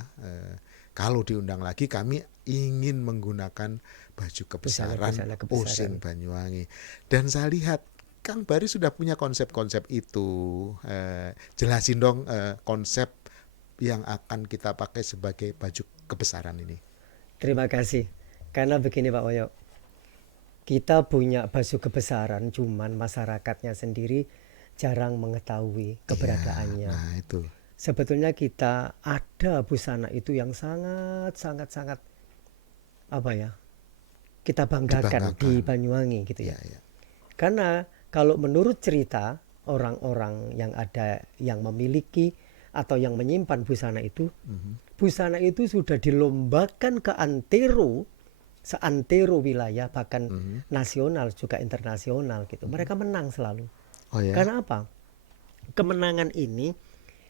Kalau diundang lagi kami ingin menggunakan baju kebesaran busana Osing kebesaran. Banyuwangi. Dan saya lihat Kang Bari sudah punya konsep-konsep itu. Jelasin dong konsep yang akan kita pakai sebagai baju kebesaran ini. Terima kasih. Karena begini Pak Woyo, kita punya baju kebesaran, cuman masyarakatnya sendiri jarang mengetahui Iya, keberadaannya. nah itu Sebetulnya kita ada busana itu yang sangat apa ya, kita banggakan di dibanggakan. Banyuwangi gitu Ya, ya. ya. Karena kalau menurut cerita orang-orang yang ada yang memiliki atau yang menyimpan busana itu sudah dilombakan ke seantero wilayah, bahkan nasional juga internasional gitu. Mereka menang selalu. Oh ya. Karena apa? Kemenangan ini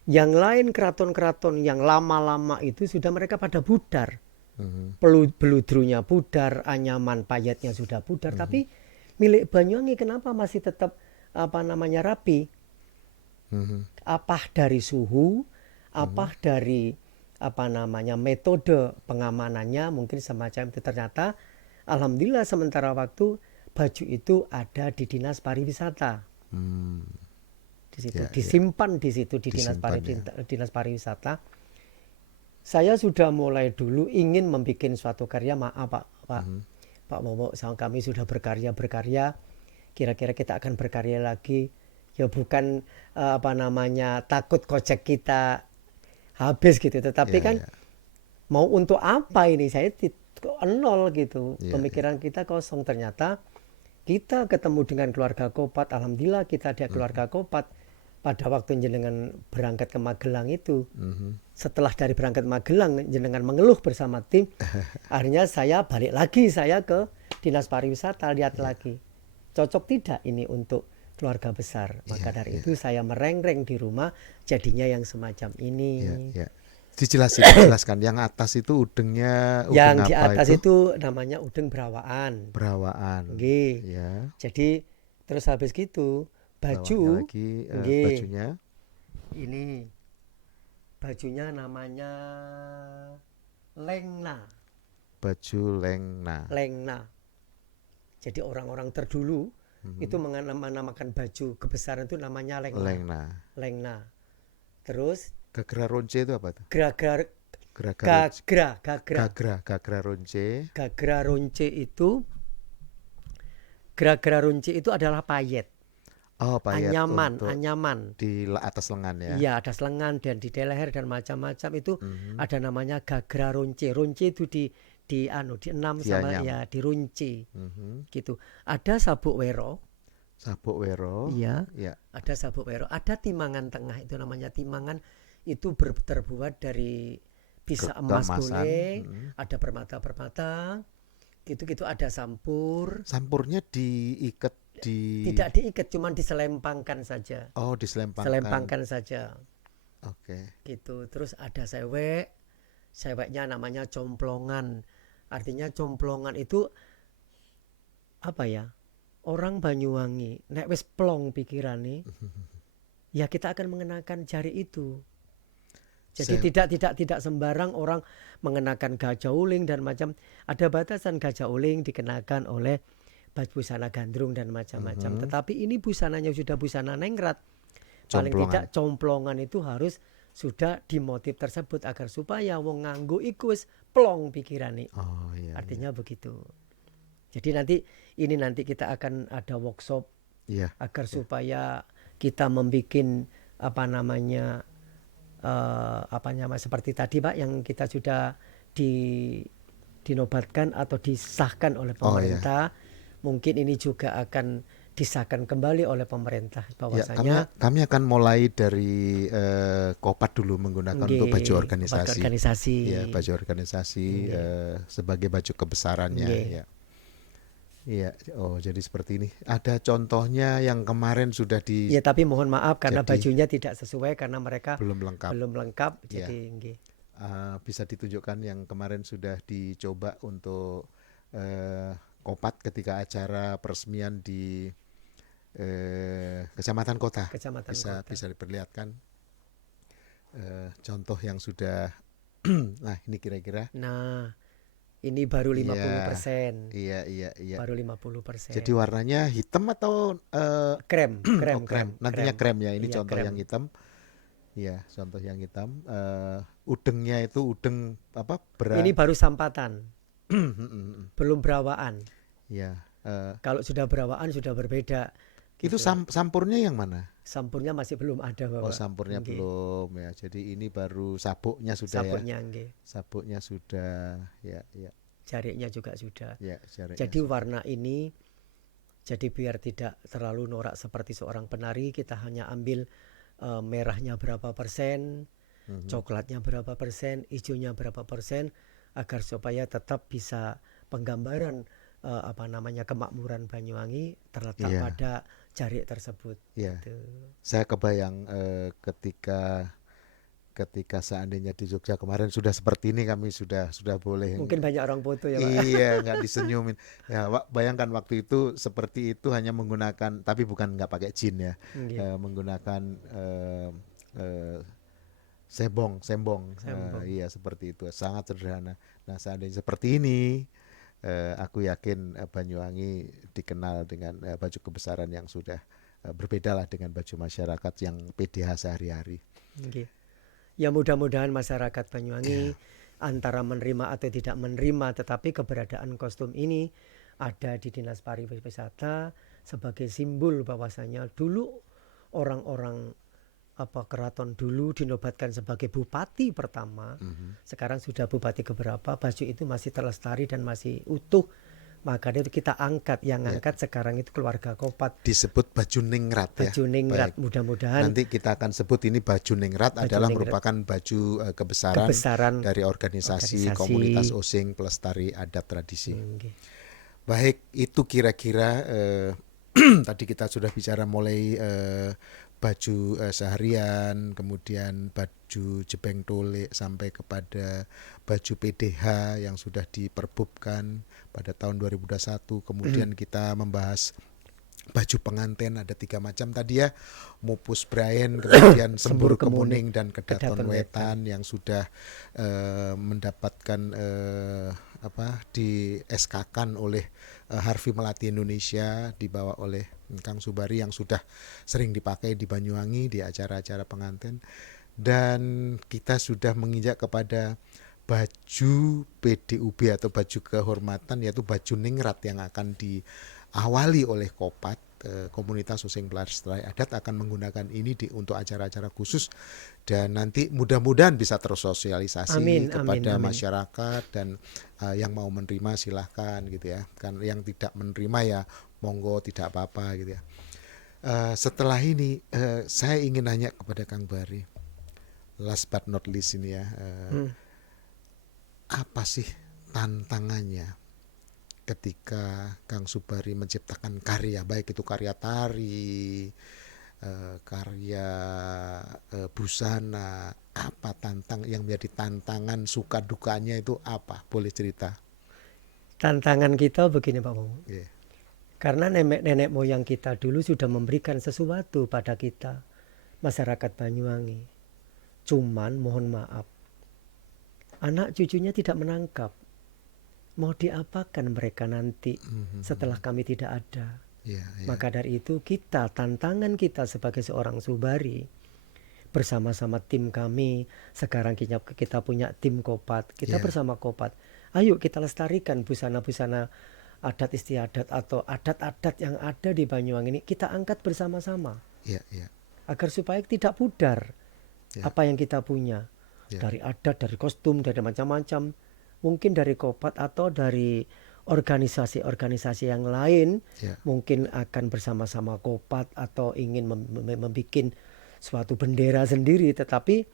yang lain keraton-keraton yang lama-lama itu sudah mereka pada pudar. Beludrunya pudar, anyaman payetnya sudah pudar, tapi milik Banyuwangi kenapa masih tetap apa namanya rapi? Apa dari suhu, apa dari apa namanya metode pengamanannya mungkin semacam itu. Ternyata alhamdulillah sementara waktu baju itu ada di Dinas Pariwisata. Hmm, Di situ ya, ya. disimpan di situ di Disimpan ya. Dinas Pariwisata. Saya sudah mulai dulu ingin membuat suatu karya, maaf Pak Momo, sama kami sudah berkarya, kira-kira kita akan berkarya lagi. Ya bukan apa namanya takut kocek kita habis gitu, tetapi Ya, kan ya. mau untuk apa ini, saya nol gitu, Ya, ya. pemikiran kita kosong. Ternyata kita ketemu dengan keluarga Kopat, alhamdulillah kita ada keluarga Kopat pada waktu jenengan berangkat ke Magelang itu. Setelah dari berangkat Magelang jenengan mengeluh bersama tim, akhirnya saya balik lagi, saya ke Dinas Pariwisata, lihat lagi cocok tidak ini untuk keluarga besar. Maka Ya, dari ya. itu saya merengreng di rumah, jadinya yang semacam ini. Ya, ya. Dijelaskan. Yang atas itu udengnya udeng Yang di apa atas itu? itu namanya udeng berawaan. Berawaan. Nggih. Ya. Jadi terus habis gitu Bawahnya baju, lagi nggih, bajunya ini bajunya namanya lengna. baju lengna. Lengna. Jadi orang-orang terdulu itu menamakan baju kebesaran itu namanya lengna. Lengna. Lengna. Terus Gagra ronce itu apa tuh? gagra Gagra ronce. gagra Gagra ronce. gagra ronce itu gagra ronce itu adalah payet. Oh, payet Anyaman, untuk anyaman. di atas lengan ya. Iya, ada selengan dan di leher dan macam-macam itu ada namanya gagra ronce. Ronce itu di enam sama Dianyam. ya di ronce. Gitu. Ada sabuk wero. Sabuk wero. Iya. Ya. Ada sabuk wero. Ada timangan tengah, itu namanya timangan, itu terbuat dari bisa emas Keemasan. boleh, ada permata-permata. Gitu-gitu ada sampur. Sampurnya diikat di. Tidak diikat, cuma diselempangkan saja. Oh, diselempangkan. Selempangkan saja. Oke. Gitu. Terus ada sewek. Seweknya namanya complongan. Artinya complongan itu apa ya? orang Banyuwangi nek wis plong pikirane, ya kita akan mengenakan jari itu. Jadi Saya tidak sembarang orang mengenakan gajah uling dan macam, ada batasan gajah uling dikenakan oleh busana gandrung dan macam-macam. Tetapi ini busananya sudah busana nengrat. Paling Jomplonan. tidak complongan itu harus sudah di motif tersebut agar supaya wong nganggo iku wis plong pikirane. Oh iya iya. Artinya begitu. Jadi nanti kita akan ada workshop Iya. agar supaya kita membuat apa namanya seperti tadi Pak yang kita sudah dinobatkan atau disahkan oleh Oh ya. pemerintah. Mungkin ini juga akan disahkan kembali oleh pemerintah Ya, bahwasanya kami akan mulai dari Kopat dulu menggunakan untuk baju nggih, bagi organisasi. organisasi. Ya, baju organisasi Nggih. sebagai baju kebesarannya. Nggih. Ya. Iya, oh jadi seperti ini. Ada contohnya yang kemarin sudah Ya tapi mohon maaf karena jadi bajunya tidak sesuai karena mereka belum lengkap. belum lengkap. Ya, Jadi nggih. bisa ditunjukkan yang kemarin sudah dicoba untuk Kopat ketika acara peresmian di kecamatan kota. Kecamatan Bisa Kota. bisa diperlihatkan contoh yang sudah. Nah, ini kira-kira. Nah, ini baru Iya, 50%. iya. Baru Jadi 50%. warnanya hitam atau Krem, oh krem. Nantinya krem ya. Ini Iya, contoh yang krem. hitam. Ya, contoh yang hitam. Udengnya itu udeng apa? Ini baru sampatan, belum berawaan. Ya, Kalau sudah berawaan sudah berbeda itu gitu. sampurnya yang mana? Sampurnya masih belum ada, Oh, Bapak. sampurnya Nggih. belum ya. Jadi ini baru sabuknya sudah ya. Sabuknya nggih. Sabuknya sudah. Ya, ya, Jariknya juga sudah. ya. Jaraknya Jadi sudah. warna ini jadi biar tidak terlalu norak seperti seorang penari, kita hanya ambil merahnya berapa persen, coklatnya berapa persen, hijaunya berapa persen, agar supaya tetap bisa penggambaran kemakmuran Banyuwangi terletak Iya, pada jarik tersebut. iya. Gitu. Saya kebayang ketika seandainya di Jogja kemarin sudah seperti ini kami sudah boleh. Mungkin banyak orang foto ya Pak. Iya, nggak disenyumin. Ya, bayangkan waktu itu seperti itu hanya menggunakan, tapi bukan nggak pakai jin ya, Nggih. menggunakan eh, sembong, Sambung. iya seperti itu, sangat sederhana. Nah, seandainya seperti ini, aku yakin Banyuwangi dikenal dengan baju kebesaran yang sudah berbeda lah dengan baju masyarakat yang PDH sehari-hari. Nggih. Ya mudah-mudahan masyarakat Banyuwangi Ya, antara menerima atau tidak menerima, tetapi keberadaan kostum ini ada di Dinas Pariwisata sebagai simbol bahwasanya dulu orang-orang keraton dulu dinobatkan sebagai bupati pertama, sekarang sudah bupati keberapa, baju itu masih terlestari dan masih utuh. Maka itu kita angkat, yang ya. angkat sekarang itu keluarga Kopat. Disebut baju ningrat ya. Baju ningrat, Baik. mudah-mudahan Nanti kita akan sebut ini baju ningrat baju adalah ningrat merupakan baju kebesaran kebesaran dari organisasi komunitas organisasi. Osing Pelestari Adat Tradisi. Nggih. Baik, itu kira-kira tadi kita sudah bicara mulai baju seharian, kemudian baju jebeng tole sampai kepada baju PDH yang sudah diperbubkan pada tahun 2021. Kemudian kita membahas baju pengantin ada 3 macam tadi ya, Mupus Brain, kemudian Sembur Sembur Kemuning, Kemuning dan Kedaton Kedaton Wetan. Wetan yang sudah mendapatkan di SK-kan oleh Harvey Melati Indonesia, dibawa oleh Kang Subari yang sudah sering dipakai di Banyuwangi di acara-acara pengantin. Dan kita sudah menginjak kepada baju PDUB atau baju kehormatan, yaitu baju ningrat yang akan diawali oleh Kopat. Komunitas Osing Pelestari Adat akan menggunakan ini untuk acara-acara khusus, dan nanti mudah-mudahan bisa tersosialisasi Amin, amin, kepada amin. masyarakat, dan yang mau menerima silahkan gitu ya, kan yang tidak menerima ya monggo, tidak apa-apa gitu ya. Setelah ini saya ingin nanya kepada Kang Bari, last but not least ini ya, apa sih tantangannya ketika Kang Subari menciptakan karya, baik itu karya tari, karya busana, apa yang menjadi tantangan, suka dukanya itu apa? Boleh cerita? Tantangan kita begini Pak Momo. Yeah. Karena nenek moyang kita dulu sudah memberikan sesuatu pada kita, masyarakat Banyuwangi. Cuman mohon maaf, anak cucunya tidak menangkap. Mau diapakan mereka nanti setelah kami tidak ada? Ya, ya, Maka dari itu tantangan kita sebagai seorang Subari, bersama-sama tim kami, sekarang kita punya tim Kopat, kita ya, bersama Kopat. Ayo kita lestarikan busana-busana adat istiadat atau adat-adat yang ada di Banyuwangi ini, kita angkat bersama-sama ya, ya, agar supaya tidak pudar ya, apa yang kita punya, ya. dari adat, dari kostum, dari macam-macam, mungkin dari Kopat atau dari organisasi-organisasi yang lain, Ya. mungkin akan bersama-sama Kopat atau ingin membuat suatu bendera sendiri. Tetapi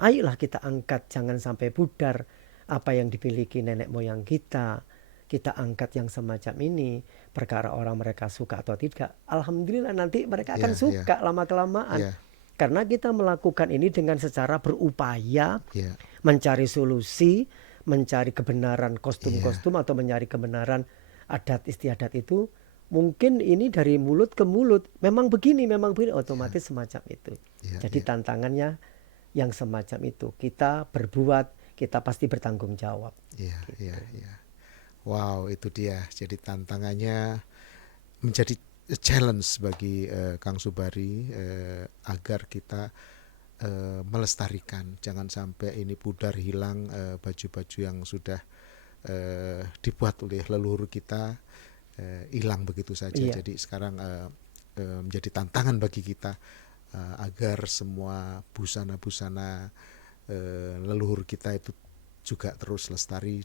ayolah kita angkat, jangan sampai pudar apa yang dimiliki nenek moyang kita. Kita angkat yang semacam ini, perkara orang mereka suka atau tidak, alhamdulillah nanti mereka akan Ya, suka lama-kelamaan. Ya, Karena kita melakukan ini dengan secara berupaya ya, mencari solusi, mencari kebenaran kostum-kostum atau mencari kebenaran adat istiadat itu. Mungkin ini dari mulut ke mulut, memang begini, otomatis semacam itu. ya, Jadi ya. tantangannya yang semacam itu. Kita berbuat, kita pasti bertanggung jawab. Ya, ya, ya. Wow, itu dia. Jadi tantangannya menjadi challenge bagi Kang Subari, agar kita melestarikan, jangan sampai ini pudar, hilang baju-baju yang sudah dibuat oleh leluhur kita, hilang begitu saja. Iya. Jadi sekarang menjadi tantangan bagi kita agar semua busana-busana leluhur kita itu juga terus lestari,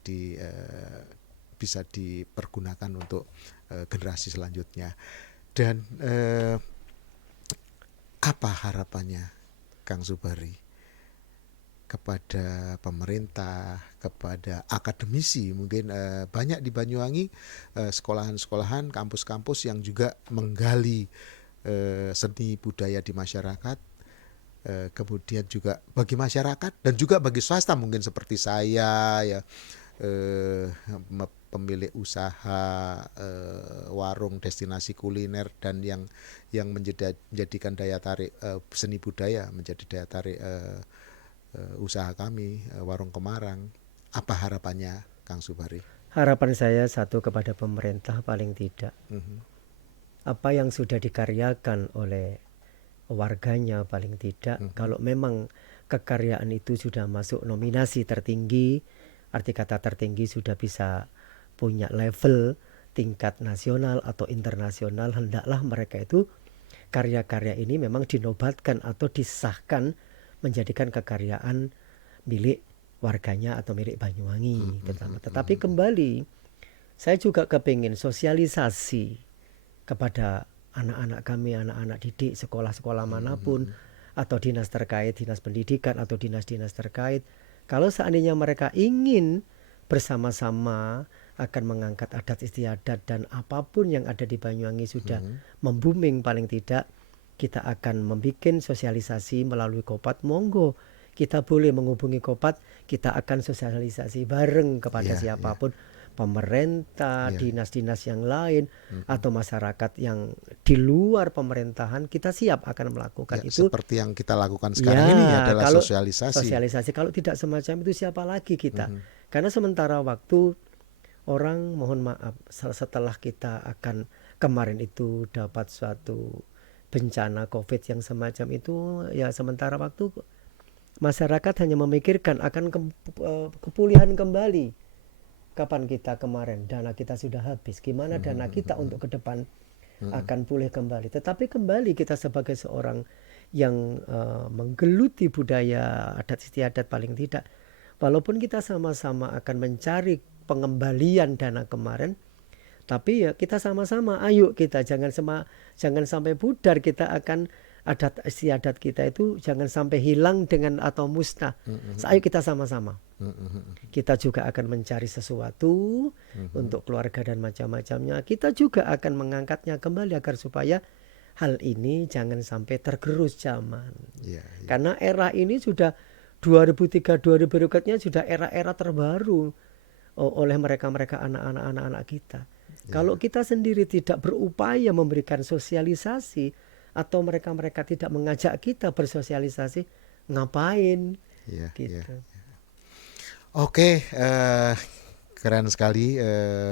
bisa dipergunakan untuk generasi selanjutnya. Dan apa harapannya Kang Subari kepada pemerintah, kepada akademisi, mungkin banyak di Banyuwangi sekolahan-sekolahan, kampus-kampus yang juga menggali seni budaya di masyarakat, kemudian juga bagi masyarakat dan juga bagi swasta mungkin seperti saya ya, pemilik usaha warung destinasi kuliner dan yang menjadikan daya tarik seni budaya menjadi daya tarik usaha kami, Warung Kemarang. Apa harapannya Kang Subari? Harapan saya satu, kepada pemerintah paling tidak. Apa yang sudah dikaryakan oleh warganya paling tidak, kalau memang kekaryaan itu sudah masuk nominasi tertinggi, arti kata tertinggi sudah bisa punya level tingkat nasional atau internasional, hendaklah mereka itu karya-karya ini memang dinobatkan atau disahkan menjadikan kekaryaan milik warganya atau milik Banyuwangi. Tetapi kembali, saya juga kepingin sosialisasi kepada anak-anak kami, anak-anak didik sekolah-sekolah manapun, atau dinas terkait, dinas pendidikan atau dinas-dinas terkait, kalau seandainya mereka ingin bersama-sama akan mengangkat adat istiadat dan apapun yang ada di Banyuwangi sudah membooming, paling tidak kita akan membuat sosialisasi melalui Kopat. Monggo kita boleh menghubungi Kopat, kita akan sosialisasi bareng kepada siapapun, pemerintah, dinas-dinas yang lain, atau masyarakat yang di luar pemerintahan, kita siap akan melakukan itu. Seperti yang kita lakukan sekarang ini adalah kalau sosialisasi. Kalau tidak semacam itu, siapa lagi kita? Karena sementara waktu orang, mohon maaf, setelah kita akan kemarin itu dapat suatu bencana COVID yang semacam itu, ya sementara waktu masyarakat hanya memikirkan akan kepulihan kembali. Kapan kita kemarin dana kita sudah habis, gimana dana kita untuk ke depan akan pulih kembali. Tetapi kembali kita sebagai seorang yang menggeluti budaya adat istiadat, paling tidak, walaupun kita sama-sama akan mencari pengembalian dana kemarin, tapi ya kita sama-sama, ayo kita jangan sampai pudar, kita akan adat istiadat kita itu jangan sampai hilang dengan atau musnah. Ayo kita sama-sama. Kita juga akan mencari sesuatu untuk keluarga dan macam-macamnya. Kita juga akan mengangkatnya kembali agar supaya hal ini jangan sampai tergerus zaman. Karena era ini sudah 2003 2000 berikutnya sudah era-era terbaru oleh mereka anak-anak kita. Kalau kita sendiri tidak berupaya memberikan sosialisasi atau mereka-mereka tidak mengajak kita bersosialisasi, ngapain ya, ya. gitu. Oke, keren sekali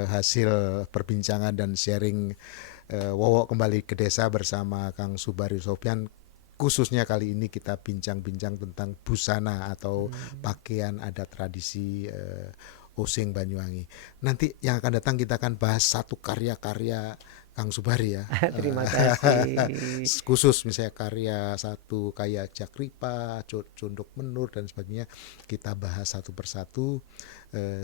hasil perbincangan dan sharing Wowo kembali ke desa bersama Kang Subari Sopyan. Khususnya kali ini kita bincang-bincang tentang busana atau pakaian adat tradisi Osing Banyuwangi. Nanti yang akan datang kita akan bahas satu karya-karya Kang Subari ya. Terima kasih. Khusus misalnya karya satu kayak Jakripa, Cunduk Menur dan sebagainya, kita bahas satu persatu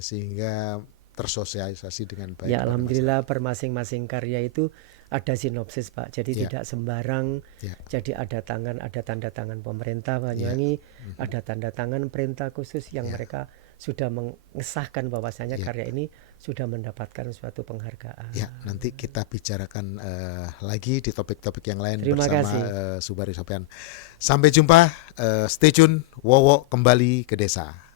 sehingga tersosialisasi dengan baik. Ya alhamdulillah per masing-masing karya itu ada sinopsis Pak, jadi tidak sembarang. Jadi ada tanda tangan pemerintah Banyuwangi, ada tanda tangan perintah khusus yang mereka sudah mengesahkan bahwasanya karya ini sudah mendapatkan suatu penghargaan. Ya, nanti kita bicarakan lagi di topik-topik yang lain Terima bersama kasih. Subari Sopyan. Sampai jumpa, stay tune, Wowo kembali ke desa.